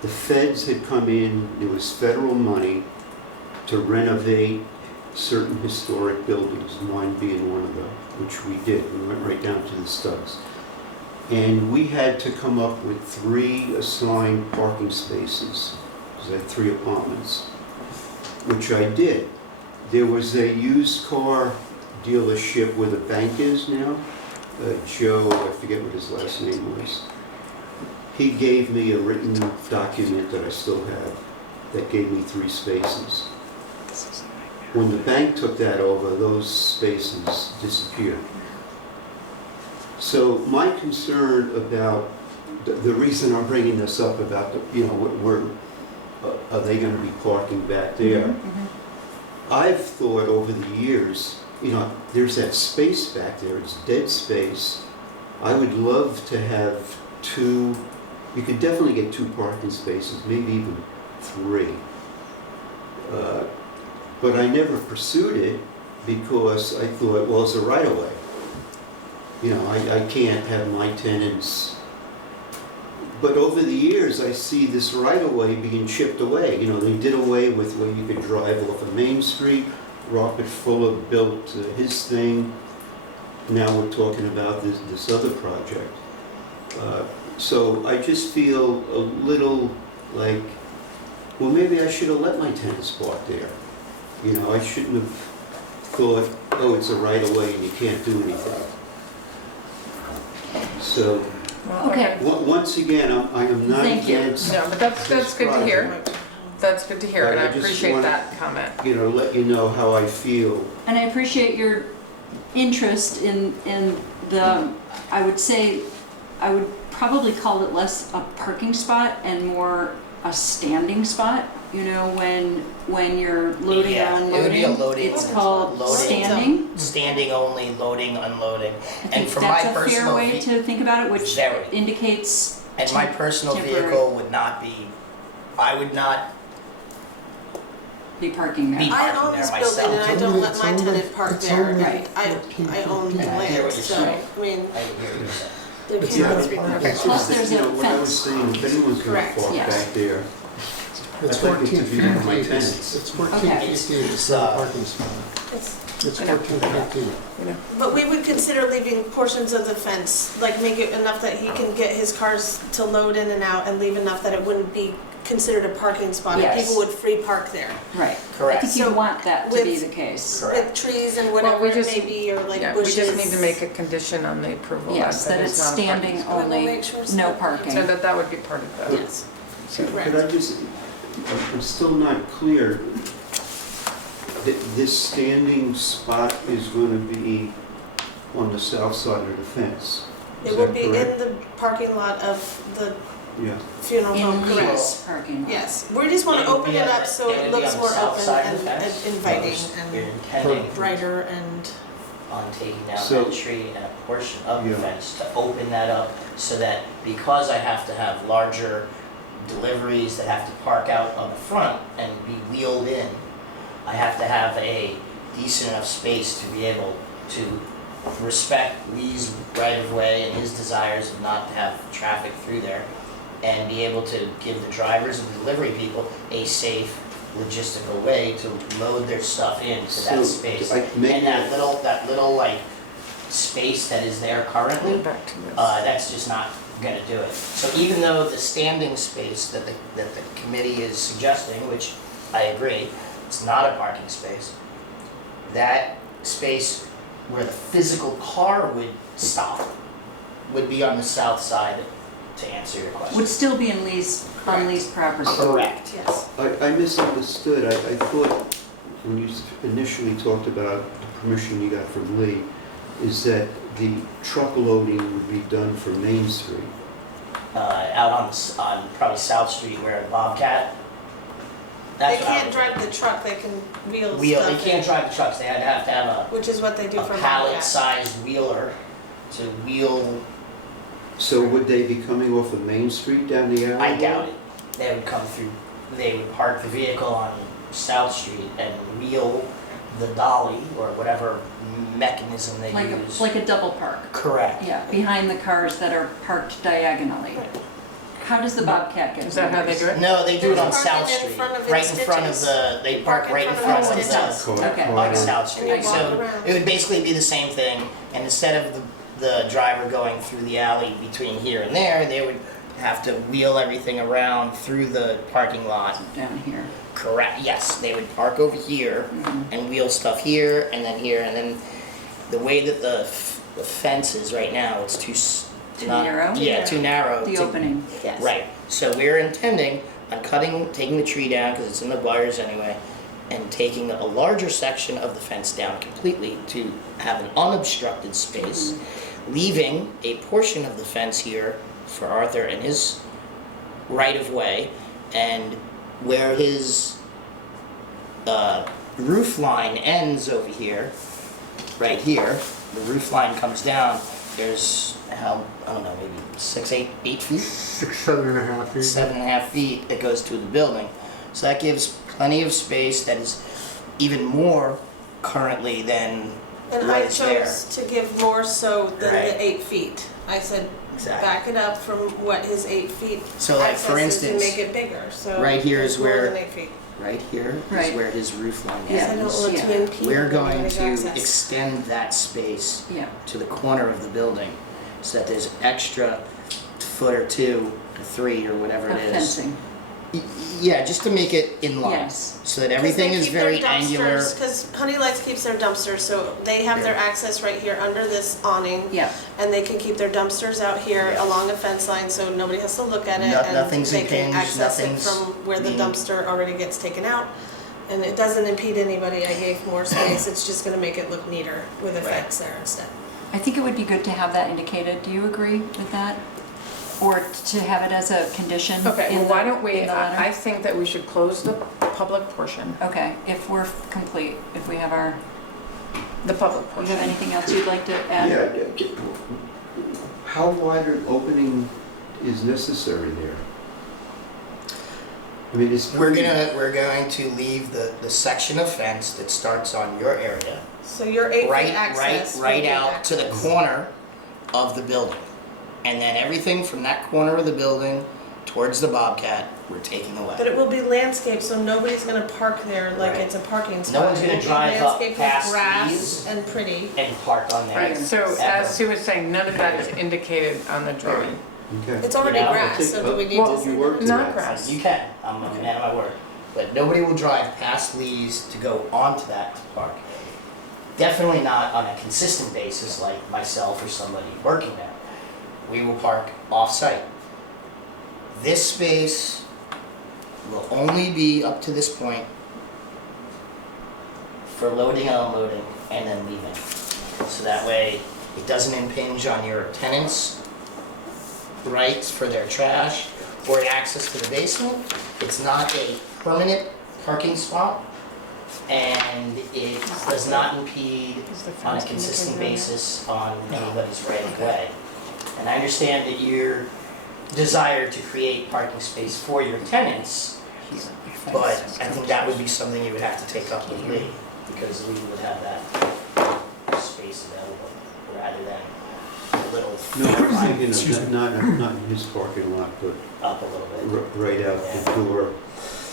the feds had come in, there was federal money to renovate certain historic buildings, mine being one of them, which we did. We went right down to the studs. And we had to come up with 3 assigned parking spaces, because I had 3 apartments, which I did. There was a used car dealership where the bank is now. Joe, I forget what his last name was. He gave me a written document that I still have that gave me 3 spaces. When the bank took that over, those spaces disappeared. So my concern about, the reason I'm bringing this up about, where are they going to be parking back there? I've thought over the years, there's that space back there, it's dead space. I would love to have 2, you could definitely get 2 parking spaces, maybe even 3. But I never pursued it because I thought, well, it's a right-of-way. I can't have my tenants. But over the years, I see this right-of-way being chipped away. They did away with where you could drive off of Main Street. Robert Fuller built his thing. Now we're talking about this other project. So I just feel a little like, well, maybe I should have let my tenants park there. I shouldn't have thought, oh, it's a right-of-way and you can't do anything. So, Okay. once again, I am not Thank you. against. No, but that's good to hear. project. That's good to hear, and But I I just appreciate wanna- that comment. Let you know how I feel. And I appreciate your interest in the, I would probably call it less a parking spot and more a standing spot, when you're loading Yeah, or it would be a unloading. loading- It's called loading standing. Standing only, loading, unloading. I And think for my that's a fair personal, way to think about it, which Very. indicates and my personal temporary. vehicle would not be, I would not be parking there. Be- I parking own there this myself. building and I don't let my It's only- tenant park it's there. only Right. I own the Yeah, I hear land, what you're so, saying. I mean, I would hear you say. there It's can't not- be parking. It's Plus just that, there's a what I was fence. saying, if anyone's gonna Correct. park Yes. back there, It's I'd like it to 14 be feet for my deep. tenants. It's 14 Okay. feet deep, it's not a parking spot. It's- It's I know. 14 feet deep. But we would consider leaving portions of the fence, like make it enough that he can get his cars to load in and out and leave enough that it wouldn't be considered a parking spot. And Yes. people would free park there. Right. Correct. I think you So want that to be with- the case. Correct. With trees and Well, whatever we it just- may be, or like Yeah, we bushes. just need to make a condition on the approval. Yes, that it's it's not a parking standing spot. We'll only, make sure it's no not- parking. So that would be part of the. Yes. Could I just, I'm still not clear. This standing spot is gonna be on the south side of the fence. Is It will that be correct? in the parking lot of the Yeah. funeral home, In correct? Lee's parking lot. Yes, we just want It to would open be it on up the- so it it would be looks on the more south open side of and the fence? inviting You're and intending brighter and, on taking down So- that tree and a portion of the Yeah. fence to open that up so that because I have to have larger deliveries that have to park out on the front and be wheeled in, I have to have a decent enough space to be able to respect Lee's right of way and his desires of not to have traffic through there and be able to give the drivers and the delivery people a safe logistical way to load their stuff into So, that space. maybe- And that little like space that is there currently, Back to this. that's just not gonna do it. So even though the standing space that the committee is suggesting, which I agree, it's not a parking space, that space where the physical car would stop would be on the south side, to answer your question. Would still be in Lee's, on Lee's property. Correct. yes. I misunderstood. I thought when you initially talked about the permission you got from Lee, is that the truck loading would be done for Main Street. Out on probably South Street where Bobcat. They That's what I can't would- drive the truck, they can wheel Wheel, they stuff can't in, drive the trucks, they have to have which is what they do a for Bobcat. pallet-sized wheeler to wheel. So would they be coming off of Main Street down the alley? I doubt it. They would come through, they would park the vehicle on South Street and wheel the dolly or whatever mechanism they use. Like a double park. Correct. Yeah, behind the cars that are parked diagonally. How does the Bobcat get? Is that how they do it? No, they do it on There's South parking in Street, front of right its in front of stitches. they park right in front of its the, Okay. on South Street. And you walk So around. it would basically be the same thing, and instead of the driver going through the alley between here and there, they would have to wheel everything around through the parking lot. Down here. Correct, yes, they would park over here and wheel stuff here, and then the way that the fence is right now, it's too narrow? Yeah, too narrow. The opening. Yes. Right, so we're intending on taking the tree down, because it's in the wires anyway, and taking a larger section of the fence down completely to have an unobstructed space, leaving a portion of the fence here for Arthur and his right of way, and where his roof line ends over here, right here, the roof line comes down, there's, I don't know, maybe 8 feet? 6, 7.5 feet. 7.5 feet that goes to the building. So that gives plenty of space that is even more currently than And what I is there. chose to give more so than Right. the 8 feet. I said, Exactly. back it up from what his 8 feet So, like, for access is and instance, make it bigger, so. right here it's is more where- than 8 feet. Right here is Right. where his roof line Yeah. I don't ends. want Yeah. to impede We're going anybody's to access. extend that space Yeah. to the corner of the building so that there's extra foot or 2 or 3 or whatever Of it is. fencing. Yeah, just to make it in line. Yes. So that everything is very angular. Because Honey Lights keeps their dumpsters, so they have their access right here under this awning. Yeah. And they can keep their dumpsters out here Yeah. along a fence line, so nobody has to look at it. Nothing's And they can impinged, access it nothing's from where the being- dumpster already gets taken out. And it doesn't impede anybody, I gave more space, it's just gonna make it look neater with a Right. fence there instead. I think it would be good to have that indicated. Do you agree with that? Or to have it as a condition Okay, in well, the, why don't we, in the I letter? think that we should close the public portion, Okay, if we're complete, if we have our, the public do you portion. have anything else you'd like to add? Yeah, how wide an opening is necessary there? I mean, it's We're pretty- going to leave the section of fence that starts on your area So your 8 right foot access. will right be out to the access. corner of the building. And then everything from that corner of the building towards the Bobcat, we're taking away. But it will be landscaped, so nobody's gonna park there like Right. it's a parking spot. one's gonna It'll be drive up landscaped with past grass these. and pretty. And park on there. Right, so Ever. as Sue was saying, none of that is indicated on the drawing. Okay. It's already You know, grass, so do we need Well, to say you work that? to Not that. grass. You can, I'm a man of my word. But nobody will drive past Lee's to go onto that park. Definitely not on a consistent basis like myself or somebody working there. We will park off-site. This space will only be up to this point for loading and unloading and then leaving. So that way it doesn't impinge on your tenants' rights for their trash or access to the basement. It's not a permanent parking spot, and it does not impede on a consistent basis on anybody's right of way. And I understand that your desire to create parking space for your tenants, but I think that would be something you would have to take up with Lee, because Lee would have that space available, rather than a little No, I was thinking Excuse of that, not in his parking lot, but up a little bit. right out the door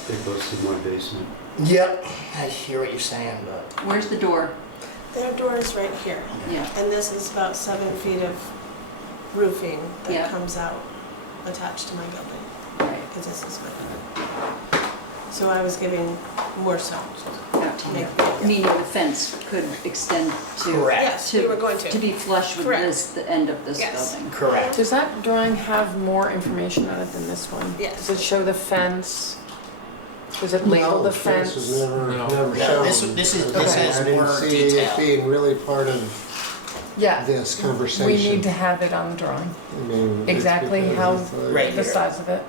that goes to my basement. Yep, I hear what you're saying, but Where's the door? Their door is right here, Yeah, and this is about 7 feet of roofing Yeah. that comes out attached to my building, right. because this is my building. So I was giving more so. Yeah. Meaning the fence could extend to. Correct. Yes, we were going To to. be flush with Correct. this, the end of this Yes. building. correct. Does that drawing have more information on it than this one? Yes. Does it show the fence? Does it label No, the fence was fence? never, No. never No, shown. this Okay. has I didn't more see it detail. being really part of Yeah, this conversation. we need to have it on the drawing. I mean, it's Exactly because how, it's like- Right the here. size of it.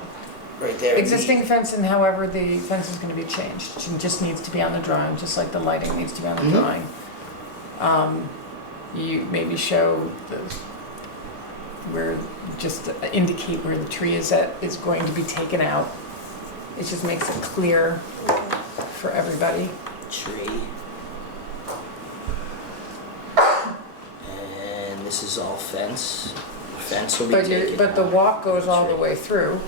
Right there. Existing fence and however the fence is gonna be changed. It just needs to be on the drawing, just like the lighting needs to be on the Mhm. drawing. You maybe show the, where, just indicate where the tree is going to be taken out. It just makes it clear for everybody. Tree. And this is all fence. Fence will be taken. But the walk goes all the way through,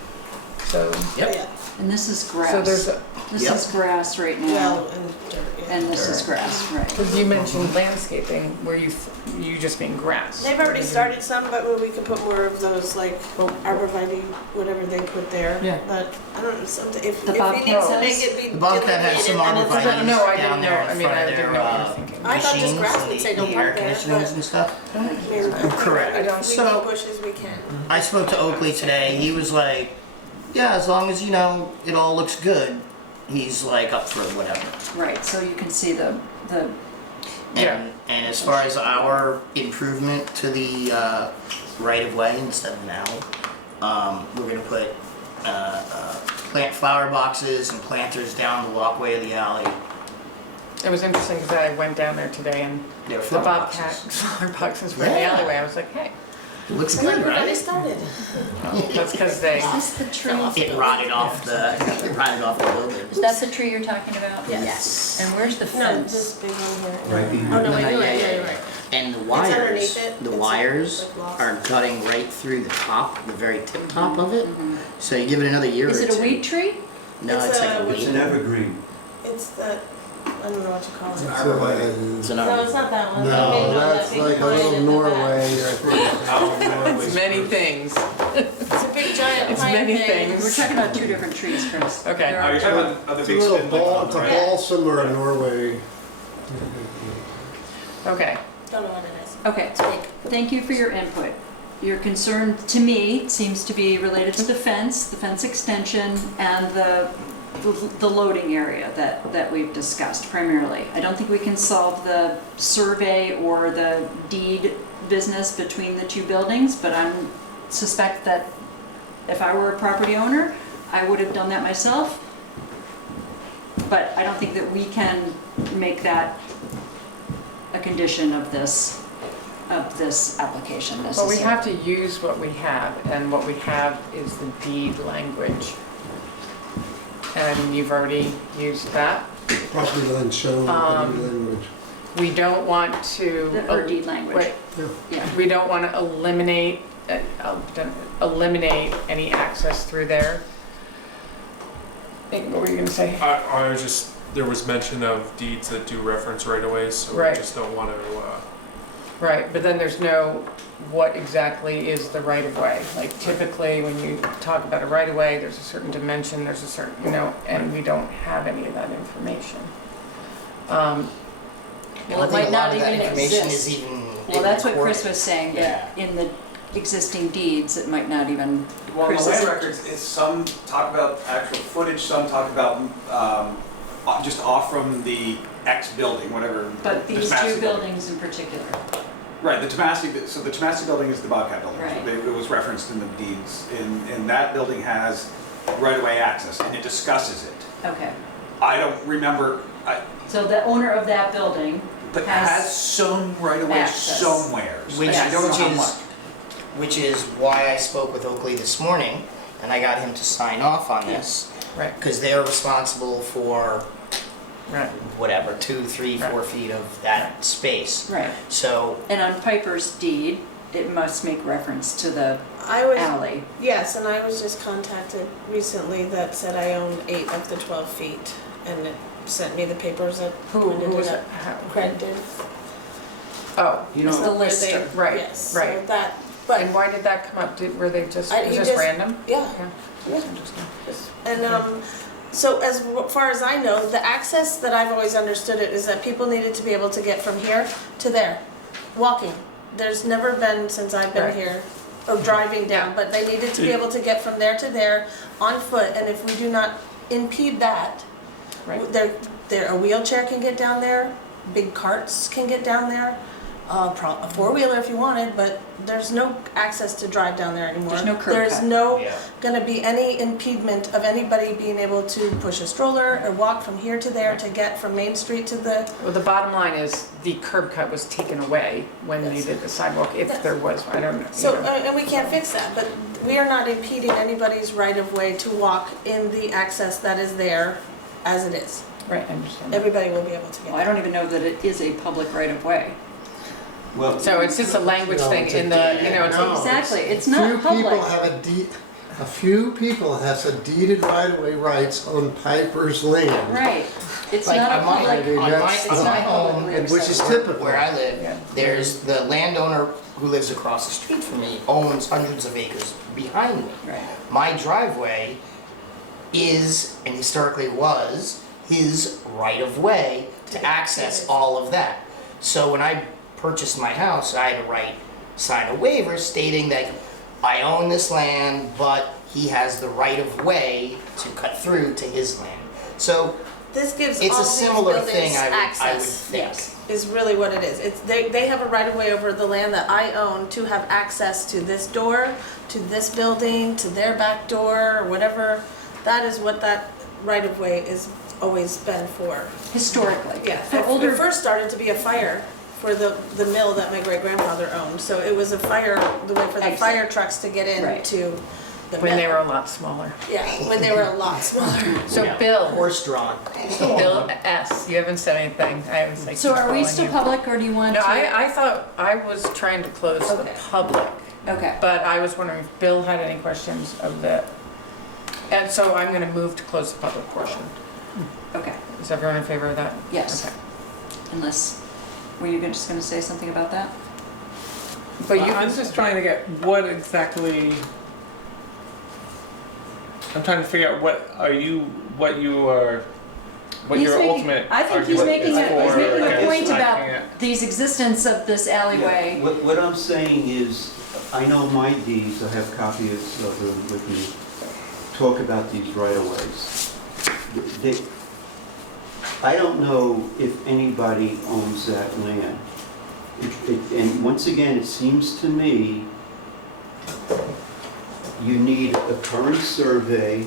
so, Yep. Yeah, And this is so grass. there's, This Yep. is grass right now, well, and dirt, yeah. and this is grass, right. because you mentioned landscaping, where you just mean grass. They've already started some, but we could put more of those, like arborvitae, whatever they put there. Yeah. But I don't know, something, if The he Bobcat needs to has- make it be The Bobcat has some delineated, then it's- arborvitae. No, I down didn't know, there in I mean, front I of didn't their, know what you were thinking. I thought just machines grass and would say don't the park air there, conditioners but- and stuff. I mean, Correct. I don't, So- we need bushes, we can. I spoke to Oakley today. He was like, yeah, as long as, it all looks good, he's like up for whatever. Right, so you can see the, Yeah. And as far as our improvement to the right of way instead of an alley, we're gonna put plant flower boxes and planters down the walkway of the alley. It was interesting because I went down there today and They were the flower Bobcat boxes. flower boxes were in the Yeah. alleyway. I was like, hey, It looks Well, good, we've already right? started. that's because they, is this the tree? It rotted off the building. Is that the tree you're talking about? Yes. And where's the No, fence? this big one here. Right behind. Oh, no, wait, Yeah, you're right, yeah, you're right. And the underneath wires, it. the It's wires like gloss. are cutting right through the top, the very tip top of it. So you give it another year or Is two. it a weed tree? No, It's it's like a- a It's an weed. evergreen. It's the, I don't know what you call it. It's No, an it's not that one. The big No, one, that that's big like a pine little in the back. Norway, I think. it's many things. It's a big giant It's pine many thing. things. We're talking about two different trees, Chris. Okay. There Oh, are you're talking about the It's a big little spindly ball, one, it's a right? balsam or a Norway. Okay, Don't know what it is. Okay, Speak. thank you for your input. Your concern, to me, seems to be related to the fence extension, and the loading area that we've discussed primarily. I don't think we can solve the survey or the deed business between the two buildings, but I suspect that if I were a property owner, I would have done that myself. But I don't think that we can make that a condition of this application but we necessarily. have to use what we have, and what we have is the deed language. And you've already used that. Property line shown, property language. We don't want to. Or deed language. Wait, Yeah. we don't want to eliminate any access through there. What were you gonna say? I was just, there was mention of deeds that do reference right-of-ways, so we Right. just don't want to, Right, but then there's no, what exactly is the right of way? Like typically, when you talk about a right of way, there's a certain dimension, there's a certain, and we don't have any of that information. Well, I it don't think might a lot not of that even information exist. is even. Well, that's what recorded. Chris was saying, Yeah. that in the existing deeds, it might not even. Well, Chris the land is- records, it's some talk about actual footage, some talk about just off from the X building, whatever. But the these Tomasi two building. buildings in particular. Right, the Tomasi, so the Tomasi building is the Bobcat building. Right. It was referenced in the deeds, and that building has right-of-way access, and it discusses it. Okay. I don't remember, So the owner of that building but has some right-of-way access. somewhere. Which, I don't know how which much. is, which is why I spoke with Oakley this morning, and I got him to sign off on this. Right. Because they're responsible for Right. whatever, 2, 3, 4 feet of that space. Right. So, And on Piper's deed, it must make reference to the I was, alley. yes, and I was just contacted recently that said I owned 8 of the 12 feet, and it sent me the papers that Who printed was it it? up. How- Craig did. Oh, You It's the know, Where they- lister. Right, Yes, right. so that, but, and why did that come up? Were they just, I- was he this just- random? yeah. Okay. Yeah. That's interesting. And so as far as I know, the access that I've always understood it is that people needed to be able to get from here to there, walking. There's never been, since I've been Right. here, of driving down, but they needed to be able to get from there to there on foot, and if we do not impede that, Right. a wheelchair can get down there, big carts can get down there, a four-wheeler if you wanted, but there's no access to drive down there anymore. There's no curb There's cut. no Yeah. gonna be any impediment of anybody being able to push a stroller or walk from here to there to get from Main Street to the, Well, the bottom line is the curb cut was taken away when they Yes. did the sidewalk, if there was, I don't know. so, you know. and we can't fix that, but we are not impeding anybody's right of way to walk in the access that is there as it is. Right, I understand. Everybody will be able to get Well, I don't even know that it is a public right of way. well, So it's just a language No, thing it's a in the, deed. you know, it's No. Exactly, it's Few not public. people have a few people have a deeded right-of-way rights on Piper's land. Right, it's like not a on my, public, mean, on that's- my, on my home, And which is typical. where I live, Yeah. there's the landowner who lives across the street from me owns hundreds of acres behind me. right. My driveway is, and historically was, his right of way to access all of that. So when I purchased my house, I had to sign a waiver stating that I own this land, but he has the right of way to cut through to his land. So This gives it's all a these similar buildings thing, I would access. think. Yes. Is really what it is. It's, they have a right of way over the land that I own to have access to this door, to this building, to their back door, or whatever. That is what that right of way is always been for. Historically. Yeah, For it older, first started to be a fire for the mill that my great-grandfather owned. So it was a fire, the way for the Exit. fire trucks to get Right. into the mill. when they were a lot smaller. Yeah, when they were a lot smaller. So Yeah, Bill, horse-drawn. Bill S., you haven't said anything. I was like. so are we calling still you. public, or do you want No, to? I thought, I was trying to close the Okay. public, Okay, but I was wondering if Bill had any questions of the, and so I'm gonna move to close the public portion. okay, Is everyone in favor of that? yes. Okay. Unless, were you just gonna say something about that? But you, I'm just trying to get what exactly. I'm trying to figure out what your He's making- ultimate. I think he's argument making is a, he's for making a against point about knocking it. these existence of this alleyway. Yeah, what I'm saying is, I know my deeds, I have copies of them with me, talk about these right-of-ways. I don't know if anybody owns that land. And once again, it seems to me you need a current survey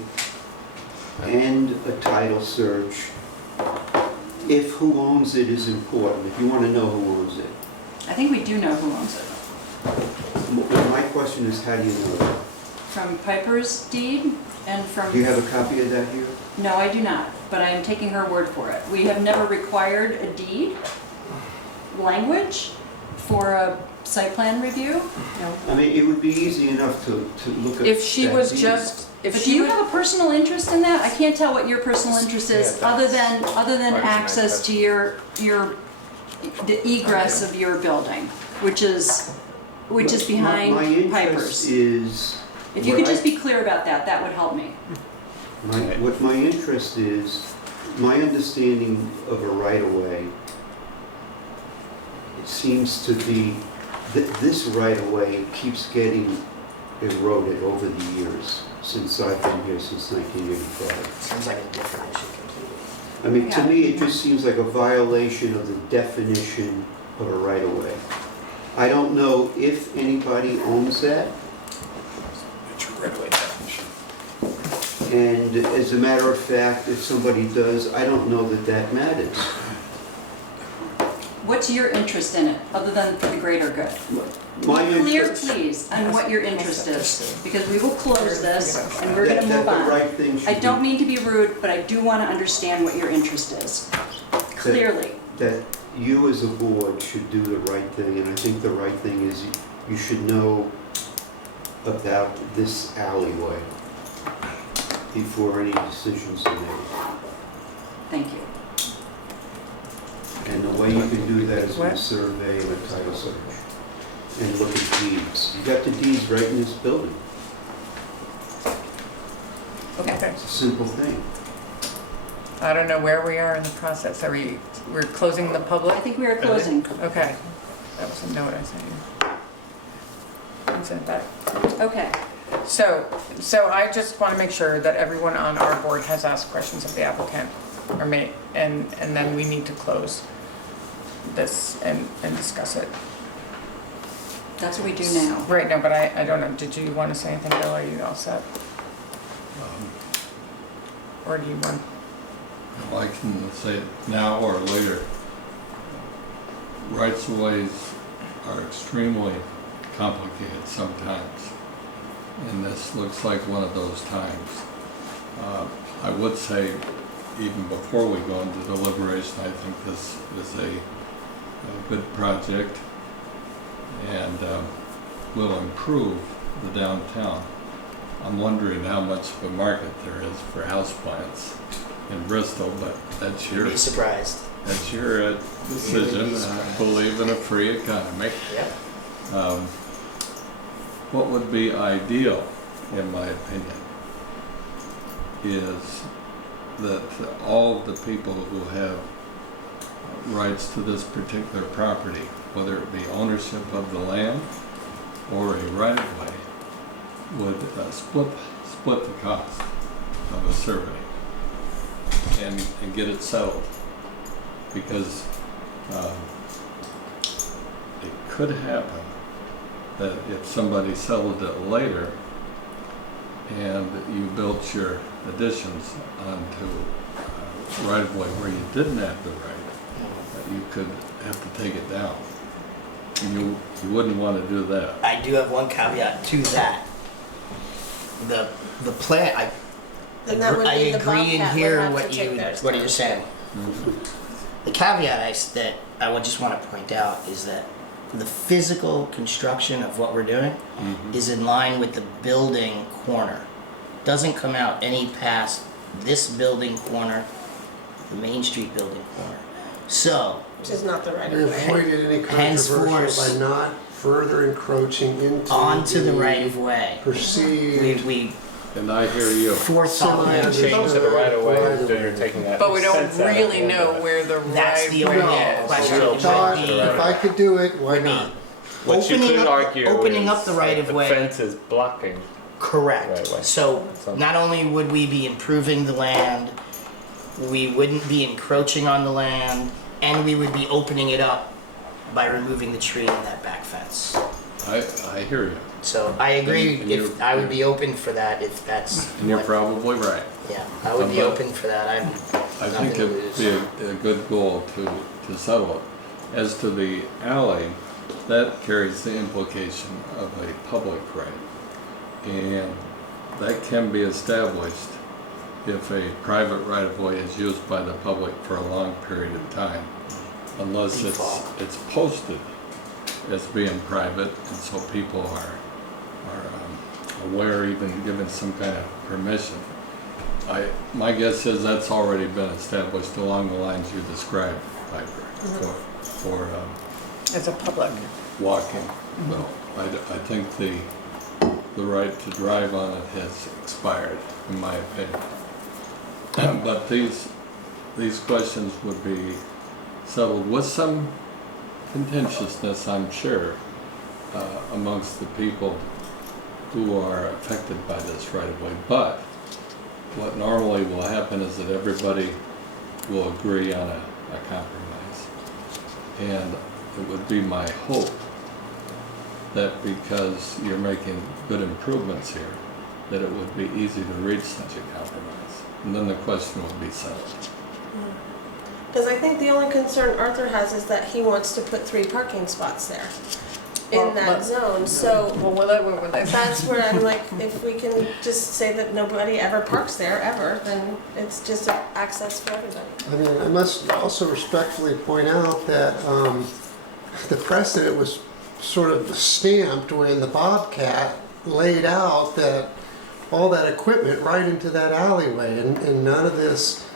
and a title search if who owns it is important, if you want to know who owns it. I think we do know who owns it. My question is, how do you know that? From Piper's deed and from. Do you have a copy of that here? No, I do not, but I am taking her word for it. We have never required a deed language for a site plan review. No. I mean, it would be easy enough to look at. if she that was deed. just, if But do she you was, have a personal interest in that? I can't tell what your personal interest is, Yeah, other that's- than Right, access to the egress of your building, which is behind My interest Piper's. is. If you what could I- just be clear about that, that would help me. What my interest is, my understanding of a right-of-way, it seems to be that this right-of-way keeps getting eroded over the years since I've been here since 1985. Seems like a different issue completely. I mean, to me, it just seems like a violation of the definition of a right-of-way. I don't know if anybody owns that, It's your right-of-way definition. and as a matter of fact, if somebody does, I don't know that that matters. What's your interest in it, other than for the greater good? My Be clear, interest- please, on what your interest is, because we will close this and we're that- gonna move that the on. right thing should I don't be- mean to be rude, but I do want to understand what your interest is, clearly. That you as a board should do the right thing, and I think the right thing is you should know about this alleyway before any decisions are made. Thank you. And the way you can do that is with a What? survey and a title search. And look at deeds. You got the deeds right in this building. Okay. It's a simple thing. I don't know where we are in the process. We're closing the public? I think we are closing. Okay. That was a note I sent you. I sent that. Okay. So I just want to make sure that everyone on our board has asked questions of the applicant or may, and then we need to close this and discuss it. That's what we do now. Right, no, but I don't know. Did you want to say anything, Bill? Are you all set? Or do you want? Well, I can say it now or later. Rights of ways are extremely complicated sometimes, and this looks like one of those times. I would say, even before we go into deliberation, I think this is a good project and will improve the downtown. I'm wondering how much of a market there is for houseplants in Bristol, but that's You'd your be surprised. decision. I believe in a free economy. Yep. What would be ideal, in my opinion, is that all of the people who have rights to this particular property, whether it be ownership of the land or a right-of-way, would split the cost of a survey and get it settled. Because it could happen that if somebody settled it later and you built your additions onto right-of-way where you didn't have the right, that you could have to take it down. And you wouldn't want to do that. I do have one caveat to that. The plan, Then that would I mean the agree and Bobcat would hear have what to take you theirs what down. you're saying. The caveat that I would just want to point out is that the physical construction of what we're doing is in line with the building corner. Doesn't come out any past this building corner, the Main Street building corner. So, Which is not the right We of way. avoided any controversial Henceforth- by not further encroaching into onto the right of way. perceived We And I hear you. forethought Semi- that. Change to the right of way, so you're taking that. But we don't sense out of really it. know where the That's right the way only is. question. So- It thought, would be if I could do it, why not? What you opening could up- argue opening is up the right of the way. fence is blocking. Correct. Right way. So So- not only would we be improving the land, we wouldn't be encroaching on the land, and we would be opening it up by removing the tree and that back fence. I hear you. So I agree. And If you're- I would be open for that, if that's And you're what- probably right. yeah, I would be But- open for that. I'm I nothing think to it'd lose. be a good goal to settle it. As to the alley, that carries the implication of a public right. And that can be established if a private right-of-way is used by the public for a long period of time, unless Default. it's posted as being private, and so people are aware, even given some kind of permission. My guess is that's already been established along the lines you described, Piper, for It's a public. walking. So I think the right to drive on it has expired, in my opinion. But these questions would be settled with some contentiousness, I'm sure, amongst the people who are affected by this right of way. But what normally will happen is that everybody will agree on a compromise. And it would be my hope that because you're making good improvements here, that it would be easy to reach such a compromise. And then the question will be settled. Because I think the only concern Arthur has is that he wants to put 3 parking spots there Well, in that but- zone, so Well, that's where I'm like, if we can just say that nobody ever parks there, ever, then it's just access for everybody. I mean, I must also respectfully point out that the precedent was sort of stamped when the Bobcat laid out that all that equipment right into that alleyway, and none of this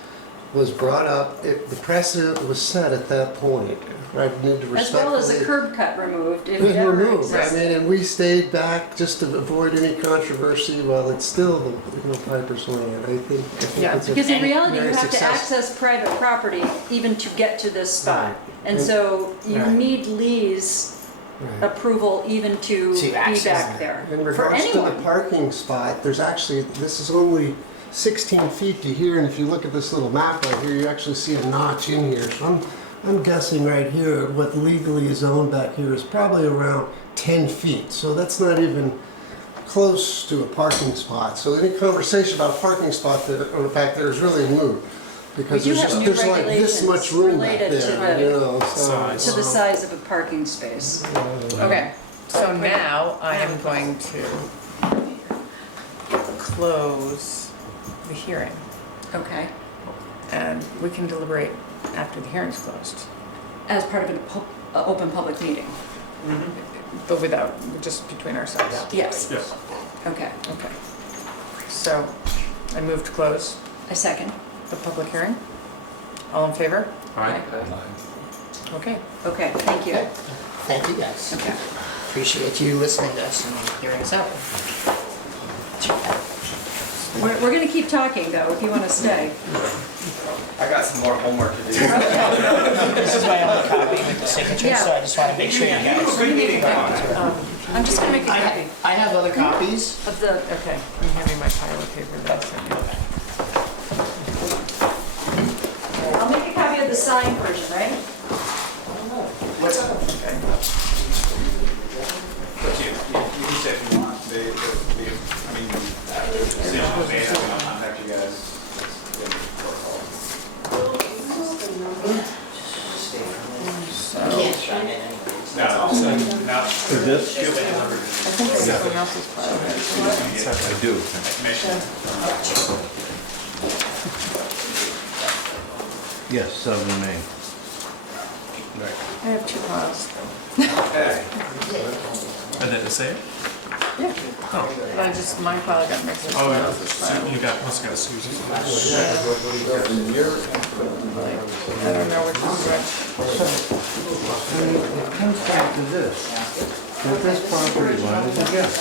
was brought up. The precedent was set at that point. I need to As well as the respectfully. curb cut removed, if It it ever removed. I existed. mean, and we stayed back just to avoid any controversy. While it's still the Piper's land, I think. Yeah, it's a Because in reality, you very have to successful- access private property even to get to this spot. Right. And so you Right. need Lee's Right. approval even to To be access back it. there. In For regards to the anyone. parking spot, there's actually, this is only 16 feet to here, and if you look at this little map right here, you actually see a notch in here. So I'm guessing right here, what legally is owned back here is probably around 10 feet. So that's not even close to a parking spot. So any conversation about a parking spot or back there is really moot. Because We do there's have just, new there's like this much room back regulations there, related you know, Size. To the size of a parking space. Okay, so now I am going to close the hearing, Okay. and we can deliberate after the hearing's closed, As part of an open public meeting. but without, just between ourselves. Yes. Yes. Okay. Okay. So I move to close A second. the public hearing. All in favor? Aye. Okay. Okay, thank you. Thank you guys. Okay. Appreciate you listening to us and hearing us out. We're gonna keep talking though, if you wanna stay. I got some more homework to do. This is my only copy with the signature, so I just want to make sure you guys. Good meeting. I'm just gonna make a copy I have other copies. Of the, Okay, I'm having my pile of paper that I sent you. I'll make a copy of the signed version, right? What's up? Okay. But you can say if you want, I mean, after the decision was made, I'll contact you guys. You can't sign it anyways. No, I'll send, now. For this? I think there's something else's file. I do. Information. Yes, Southern Maine. I have 2 files. Okay. And then the same? Yeah. Oh, but I just, my file got mixed with Oh, someone yeah. else's file. You got, must have got Susie's. I don't know which is which. It comes back to this. That this property line is a guess.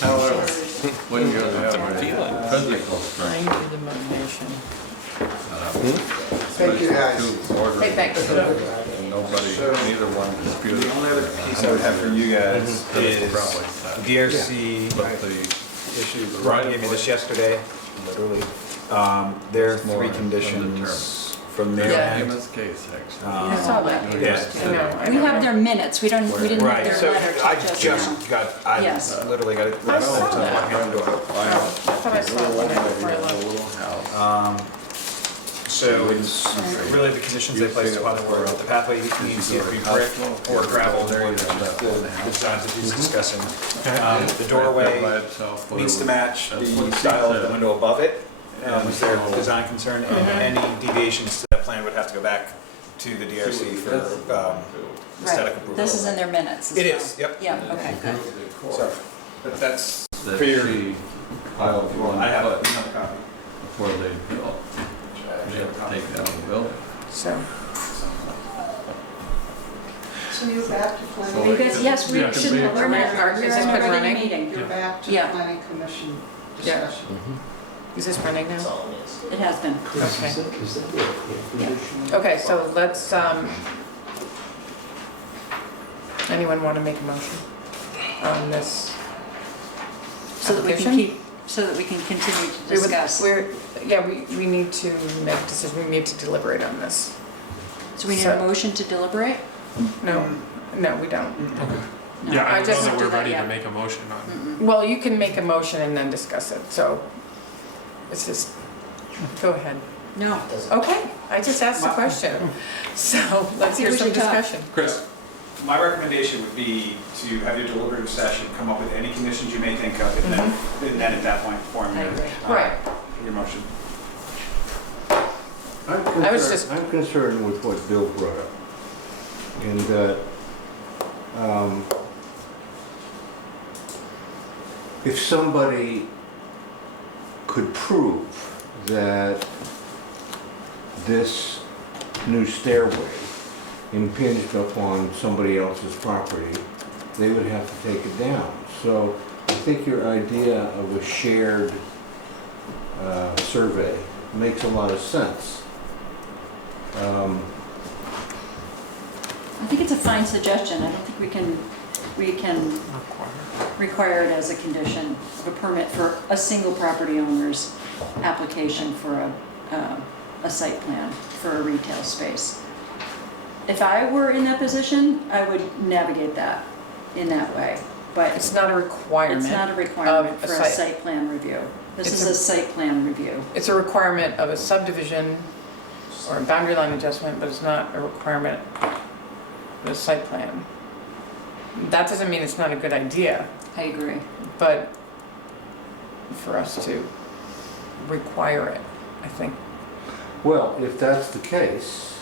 However, when you have a physical Trying strength, to the motivation. Thank you, guys. to order, Hey, thanks. and nobody, neither one disputed. The only other piece I would have for you guys That is is probably sad. DRC But the issued, Ron gave me this yesterday, literally. There are 3 conditions from their Yeah. end. famous case, actually. I saw that. Yeah. I know, I We know. have their minutes, we didn't have Right, their so letter I to just just now. got, I Yes. literally got it. I saw that. Walking out the door. I thought I saw it when I before I left. Little house. So it's really the conditions they placed upon the work. The pathway needs to either be brick or gravel, or the designs that he's discussing. The doorway needs to match the style of the window above it, was their design concern, and any deviations to that plan would have to go back to the DRC for aesthetic Right, approval. this is in their minutes as It well. is, yep. Yeah, okay, good. So, but that's That for your, she piled well, one I have foot another copy. before they built. They have to take down the building. So, So you're back to So planning, You guys, yes, we Yeah. should, we're not, Is we're this in been a regular running? meeting. you're back to Yeah. planning commission Yeah. discussion. is this running That's now? all it is. It has been. Okay. Okay, so let's, anyone want to make a motion on this? So that we can application? keep so that we can continue to discuss? We need to make a decision, we need to deliberate on this. So we need a motion to deliberate? No, we don't. No. Yeah, I I don't just know don't that do we're that ready yet. to make a motion on. Well, you can make a motion and then discuss it, so it's just, go ahead. No. Okay, I just asked the question, so let's hear we some should talk. discussion. Chris, my recommendation would be to have your deliberative session, come up with any conditions you may think of, and then at that point form I your, agree. Right. your motion. I was just- I'm concerned with what Bill brought up. And that, if somebody could prove that this new stairway impinged upon somebody else's property, they would have to take it down. So I think your idea of a shared survey makes a lot of sense. I think it's a fine suggestion. I don't think we can require it as a condition of a permit for a single property owner's application for a site plan for a retail space. If I were in that position, I would navigate that in that way, but It's not a requirement. it's not a requirement of a for a site. site plan review. This It's is a- a site plan review. It's a requirement of a subdivision or a boundary line adjustment, but it's not a requirement of a site plan. That doesn't mean it's not a good idea, I agree. but for us to require it, I think. Well, if that's the case,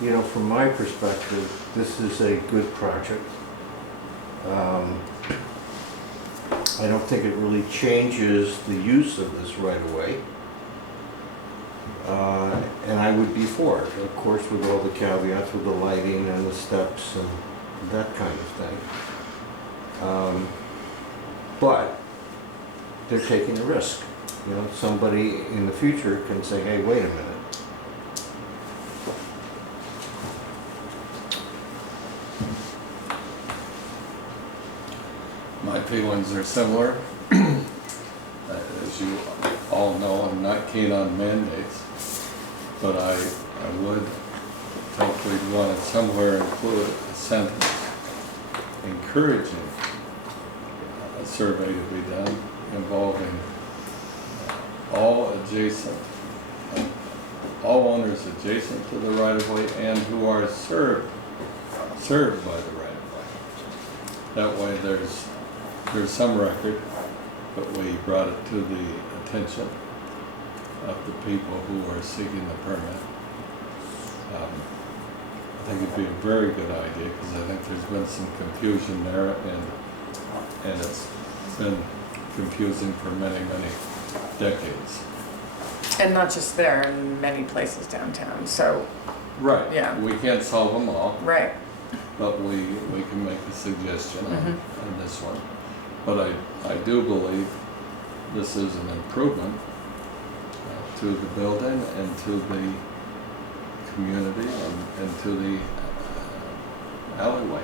you know, from my perspective, this is a good project. I don't think it really changes the use of this right away. And I would be for it, of course, with all the caveats, with the lighting and the steps and that kind of thing. But they're taking a risk. You know, somebody in the future can say, hey, wait a minute. My feelings are similar. As you all know, I'm not keen on mandates, but I would think we'd want to somewhere include a sentence encouraging a survey to be done involving all owners adjacent to the right-of-way and who are served by the right-of-way. That way there's some record, but we brought it to the attention of the people who are seeking the permit. I think it'd be a very good idea, because I think there's been some confusion there, and it's been confusing for many, many decades. And not just there, in many places downtown, so, Right. Yeah. We can't solve them all, right. but we can make a suggestion on this one. But I do believe this is an improvement to the building and to the community and to the alleyway.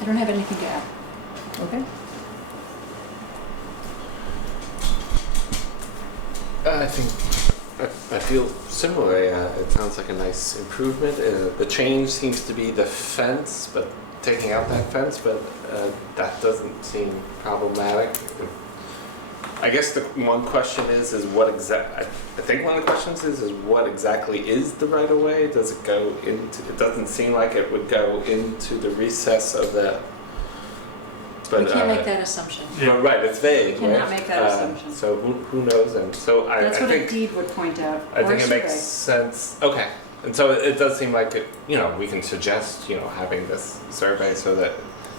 I don't have anything to add. Okay. I feel similarly. It sounds like a nice improvement. The change seems to be the fence, but taking out that fence, but that doesn't seem problematic. I guess the one question is what I think one of the questions is what exactly is the right of way? Does it go into? It doesn't seem like it would go into the recess of the. We can't make that assumption. Yeah. Right, it's vague. We cannot right? make that assumption. So who knows? And so I That's what a think deed would point out, I or think a it makes survey. sense. Okay, and so it does seem like it. You know, we can suggest having this survey so that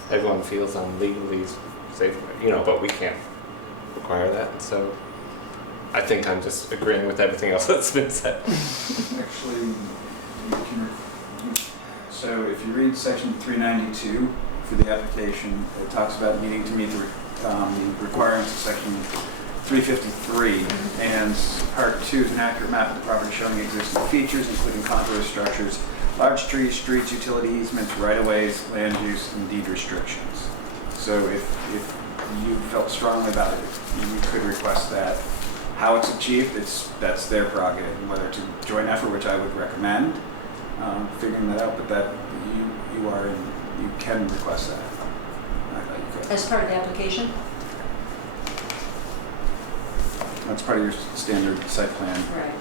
everyone feels I'm legally safe. But we can't require that. And so I think I'm just agreeing with everything else that's been said. Actually, so if you read section 392 for the application, it talks about needing to meet the requirements of section 353, and part 2 is an accurate map of the property showing existing features, including contour structures, large trees, streets, utility easements, right-of-ways, land use, and deed restrictions. So if you felt strongly about it, you could request that. How it's achieved, that's their prerogative, and whether it's a joint effort, which I would recommend, figuring that out, but that you can request that. I thought you could. As part of the application? That's part of your standard site plan Right.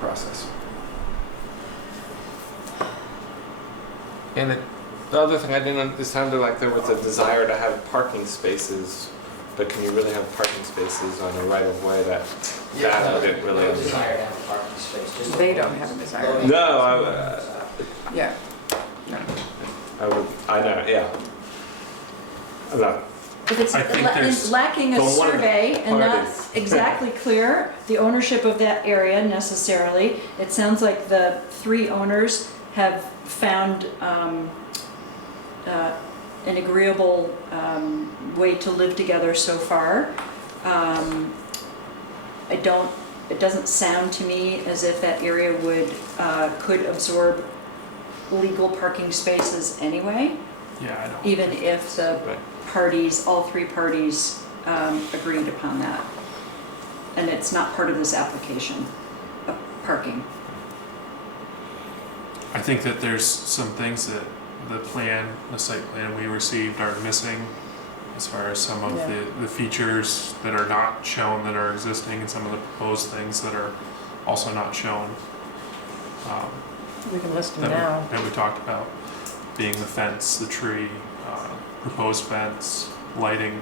process. And the other thing I didn't, it sounded like there was a desire to have parking spaces, but can you really have parking spaces on a right of way that I didn't really No understand. desire to have a parking space, just. They don't have a desire. No, Yeah. No. I know, yeah. I'm not, If it's I think there's- lacking a From one of the survey and not parties. exactly clear the ownership of that area necessarily, it sounds like the three owners have found an agreeable way to live together so far. It doesn't sound to me as if that area could absorb legal parking spaces anyway, Yeah, I don't. even if the right. parties, all three parties agreed upon that. And it's not part of this application, parking. I think that there's some things that the site plan we received are missing as far as some of Yeah. the features that are not shown that are existing and some of the proposed things that are also not shown. We can list them That now. we talked about, being the fence, the tree, proposed fence, lighting.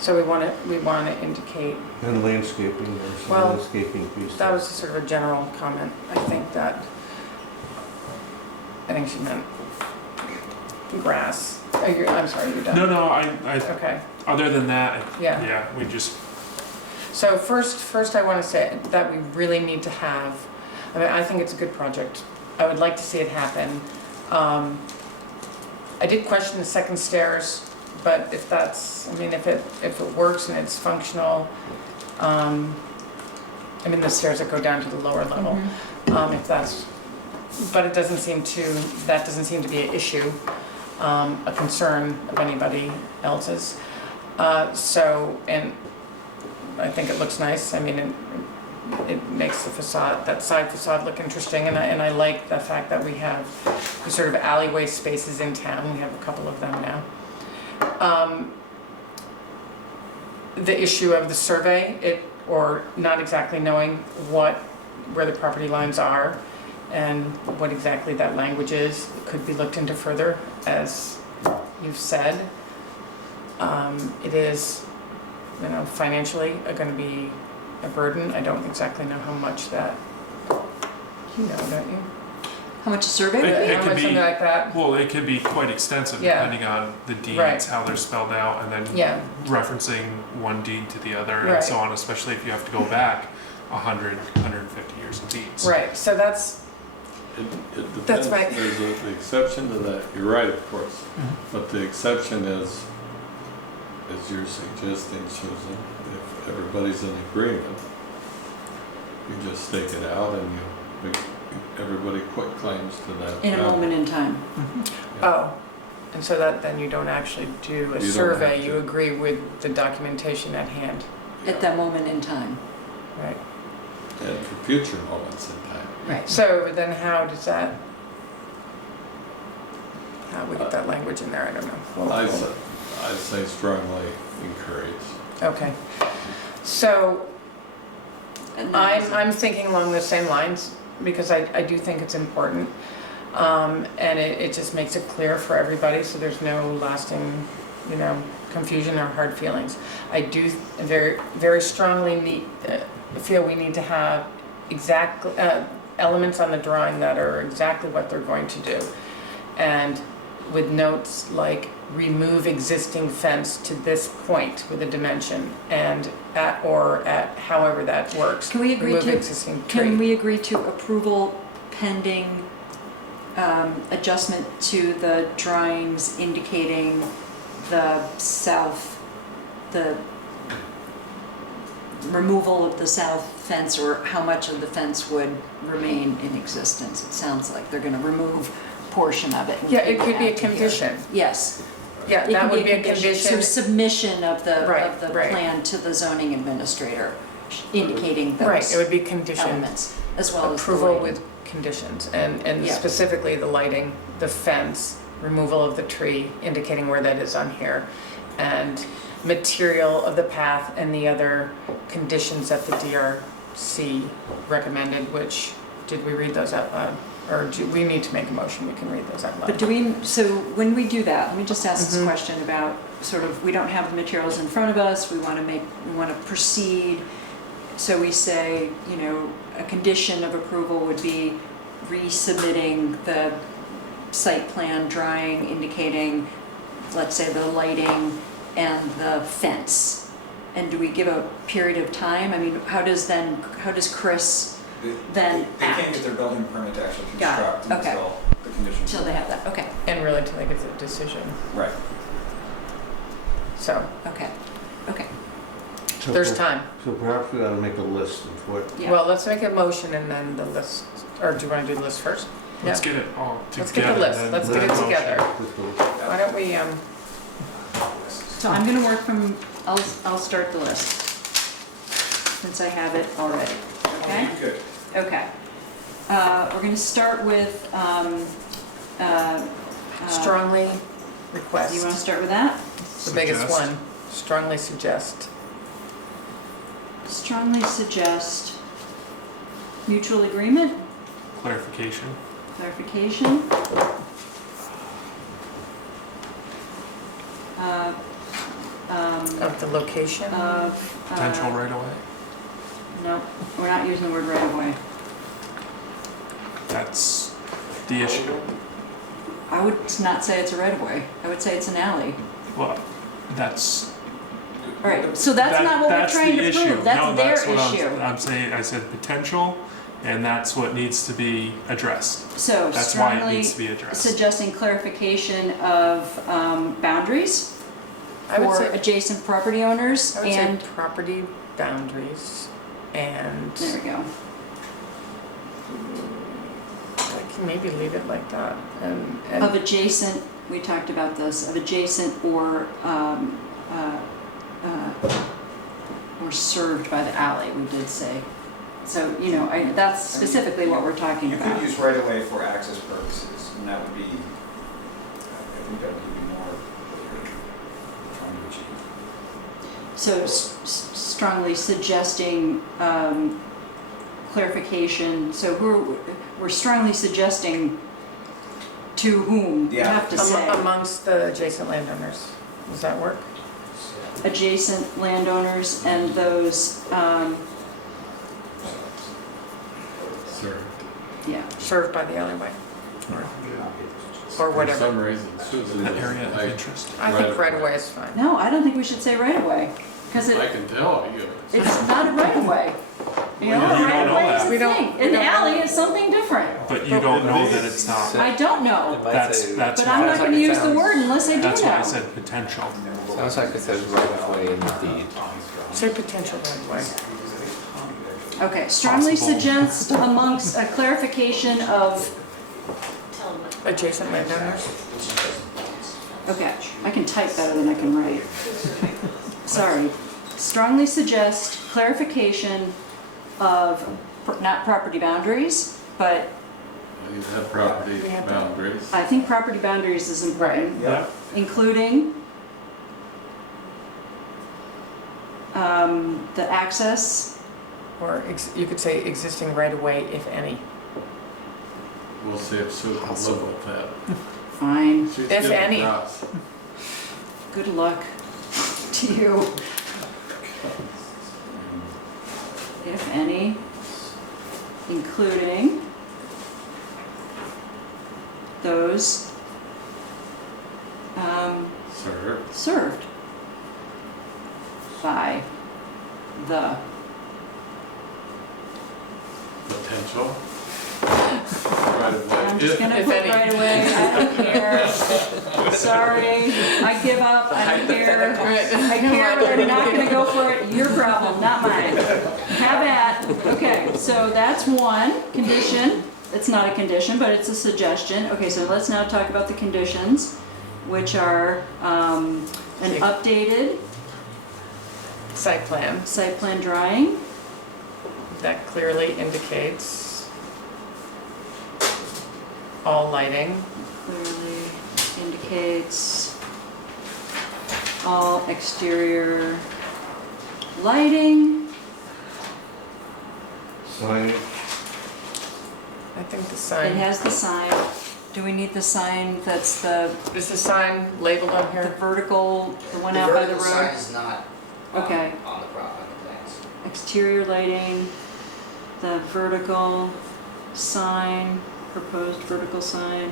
So we want to indicate, And landscaping, there's some Well, landscaping piece. that was sort of a general comment. I think she meant grass. Oh, I'm sorry, you're done. No, I Okay, other than that, yeah. we just, So first I want to say that we really need to have, I think it's a good project. I would like to see it happen. I did question the second stairs, but if it works and it's functional, the stairs that go down to the lower level, but that doesn't seem to be an issue, a concern of anybody else's. And I think it looks nice. It makes the facade, that side facade, look interesting, and I like the fact that we have the sort of alleyway spaces in town. We have a couple of them now. The issue of the survey, or not exactly knowing where the property lines are and what exactly that language is, could be looked into further, as you've said. It is, financially going to be a burden. I don't exactly know how much that, don't you? How much a survey? It How could much be- something like that? well, it could be quite extensive Yeah. depending on the deeds, Right. how they're spelled out, and then Yeah. referencing one deed to the other and Right. so on, especially if you have to go back 150 years of deeds. Right, so that's, It That's depends. right. There's an exception to that. You're right, of course. But the exception is, as you're suggesting, Susan, if everybody's in agreement, you just stake it out and everybody quit claims to that. In a ground. moment in time. oh, and so that then you don't actually do a You don't survey, have you to. agree with the documentation at hand, At that moment in time. right? And for future moments in time. Right. So then how we get that language in there, I don't know. I say strongly encourage. Okay, so And then- I'm thinking along the same lines, because I do think it's important. And it just makes it clear for everybody, so there's no lasting, confusion or hard feelings. I do very, very strongly feel we need to have exact elements on the drawing that are exactly what they're going to do. And with notes like remove existing fence to this point with a dimension, and at however that works. Can we agree remove to, existing tree. can we agree to approval pending adjustment to the drawings indicating the removal of the south fence, or how much of the fence would remain in existence? It sounds like they're gonna remove a portion of it. and Yeah, keep it could be a after here. condition. Yes. Yeah, It that can would be a So condition. submission of the Right, right. plan to the zoning administrator, indicating those Right, it would be condition. elements, as well as the Approval lighting. with conditions, and Yeah. specifically the lighting, the fence, removal of the tree, indicating where that is on here, and material of the path and the other conditions that the DRC recommended, which, did we read those out loud? Or do we need to make a motion? We can read those out loud. But do we, so when we do that, let me just ask this Mhm. question about sort of, we don't have the materials in front of us, we want to proceed. So we say, you know, a condition of approval would be resubmitting the site plan drawing indicating, let's say, the lighting and the fence. And do we give a period of time? I mean, how does Chris then They can't act? get their building permit to actually Got it, construct okay. until the conditions. Till they have that, okay, And really until they get the decision, Right. so okay. So there's per- time. So perhaps we ought to make a list of what, Yeah. Well, let's make a motion and then the list, or do you want to do the list first? Let's Yeah. get it all together. Let's get the list, then let's the get it motion. together. Why don't we, So I'm gonna work from, I'll start the list, since I have it already, okay? Good. Okay. We're gonna start with, strongly do request, you wanna start with that? the biggest Suggest. one, strongly suggest. Strongly suggest mutual agreement, Clarification. clarification. Of the location? Of. Potential right away. No, we're not using the word right away. That's the issue. I would not say it's a right of way, I would say it's an alley. Well, that's. All right, so that's not what we're that's trying the to issue. prove, that's No, their what issue. I'm saying, I said potential, and that's what needs to be addressed. So That's why it strongly needs to be addressed. suggesting clarification of boundaries I would for say, adjacent property owners I would say and, property boundaries and there we go. I can maybe leave it like that. And Of adjacent, we talked about this, of adjacent or served by the alley, we did say. So, you know, that's specifically what we're talking You about. could use right away for access purposes, and that would be, I think that would be more what you're trying to achieve. So strongly suggesting clarification, so we're strongly suggesting to whom, you Yeah. have to say. amongst the adjacent landowners, does that work? Adjacent landowners and those, Served. yeah. Served by the alleyway, or For whatever. some reason, Susan The was area of like, interest. I think right away is fine. No, I don't think we should say right away, because I can tell you. it's not a right of way. You know, Well, a you right don't of know way that. is We a don't- thing. we An don't know alley that. is something different. But you don't know that it's not. I don't know, That's but why. I'm not gonna use the word unless I do That's why I know. said potential. Sounds like it says right of way in the deed. Say potential right away. Okay, strongly Possible. suggest amongst a clarification of, Adjacent landowners? okay, I can type better than I can write. Sorry. Strongly suggest clarification of, not property boundaries, but You have property We have that. boundaries. I think property boundaries is important, Yeah. including the access, Or you could say existing right of way, if any. We'll see if Sue can live with that. fine, She's If getting any. across. good luck to you. If any, including those Served. served by the Potential. right of way. I'm just gonna If put any. right away, I don't care. Sorry, I give up, I don't care. I care, but I'm not gonna go for it, your problem, not mine. Have at, okay, so that's one condition. It's not a condition, but it's a suggestion. Okay, so let's now talk about the conditions, which are an updated Site plan, site plan drawing. that clearly indicates all lighting. Clearly indicates all exterior lighting. Signage, I think the It sign, has the sign. Do we need the sign that's the is the sign labeled on here? vertical, the one The out by the vertical sign road? is not Okay. on the plans. Exterior lighting, the vertical sign, proposed vertical sign.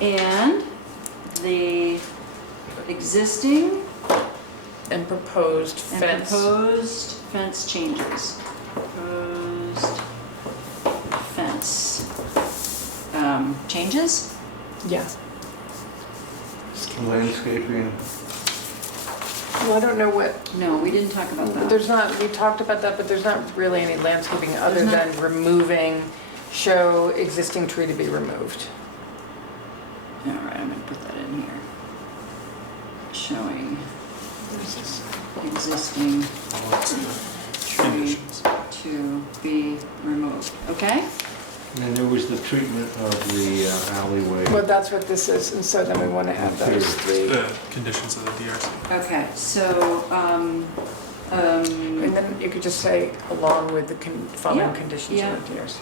And the existing And proposed and fence. proposed fence changes. Proposed fence changes? Yeah. landscaping, Well, I don't know what, No, we didn't talk about that. there's not, we talked about that, but there's not really any landscaping other There's not- than removing, show existing tree to be removed. All right, I'm gonna put that in here. Showing existing tree Conditions. to be removed, okay? and there was the treatment of the alleyway. Well, that's what this is, and so then we want to add those three. The conditions of the DRC. Okay, so, And then you could just say along with the following Yeah, conditions yeah. of the DRC.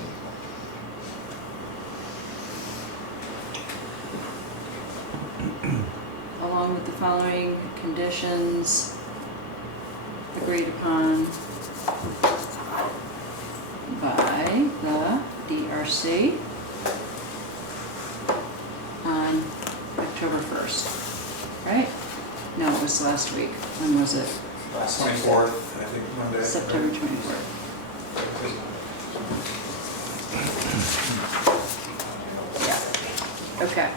along with the following conditions agreed upon by the DRC on October 1st, right? No, it was last week. When was it? Last 24th, I think, Monday. September 24th. Yeah, okay.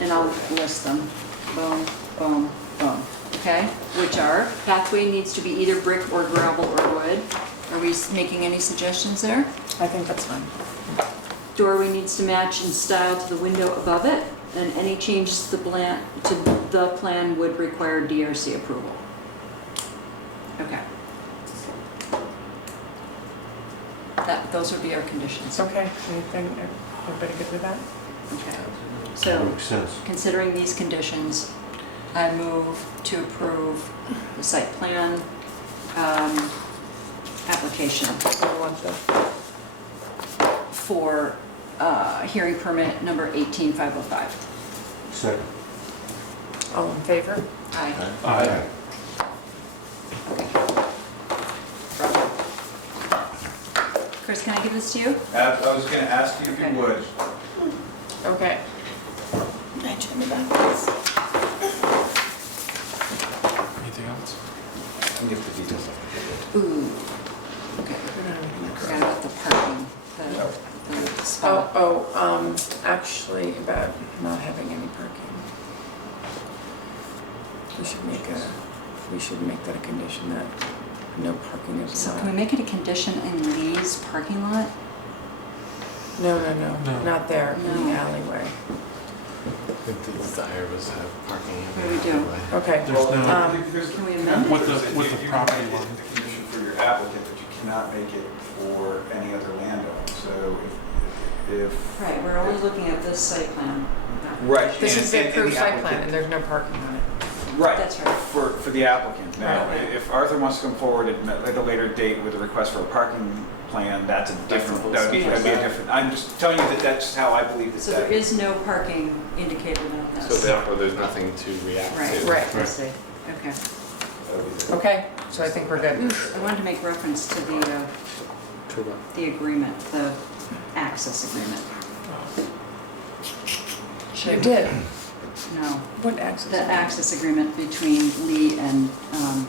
And I'll list them. Boom, boom, boom, okay? Which are, pathway needs to be either brick or gravel or wood. Are we making any suggestions there? I think that's fine. Doorway needs to match in style to the window above it, and any changes to the plan would require DRC approval. Okay. Those would be our conditions. Okay, anything, everybody good with that? Okay. So, Makes sense. considering these conditions, I move to approve the site plan application So we want the, for hearing permit number 18505. Second. all in favor? Aye. Aye. Chris, can I give this to you? I was gonna ask you if Okay. you would. Okay. Anything else? And give the details. Ooh, okay. I forgot about the parking, the spot. Actually, about not having any parking. We should make that a condition that no parking is So allowed. can we make it a condition in Lee's parking lot? No, No. not there, in the No. alleyway. I think the desire was to have parking. in Where we the do. alleyway. Okay. There's no, Can we amend it? With the property You can make it line. a condition for your applicant, but you cannot make it for any other landowner. So if. Right, we're only looking at this site plan. Right. This and- is the and approved site plan, applicant- and there's no parking on it. Right. That's right. For the applicant. Now, Right. if Arthur wants to come forward at a later date with a request for a parking plan, that's a different, that'd be a different, I'm just telling you that that's how I believe that. So there is no parking indicated on So this? therefore, there's nothing to react Right. to. Right. I see, okay. Okay, so I think we're good. I wanted to make reference to To what? the agreement, the access agreement. You did. No, What access? the access agreement between Lee and oh,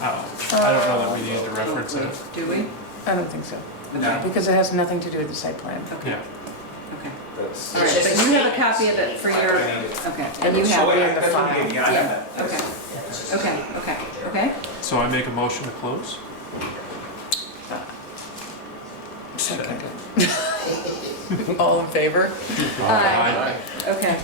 I don't know that we need to reference it. Oakley. Do we? I don't think so. No, Because it has nothing to do with the site plan. Okay, Yeah. okay. that's. All right, It's just but a you have a statement. copy of it for your, okay, and you Oh, have, wait, in the that's what I'm file. getting, yeah, I Yeah, have that. okay. Yeah, it's just- Okay. So I make a motion to close? Second. All in favor? Aye. Okay.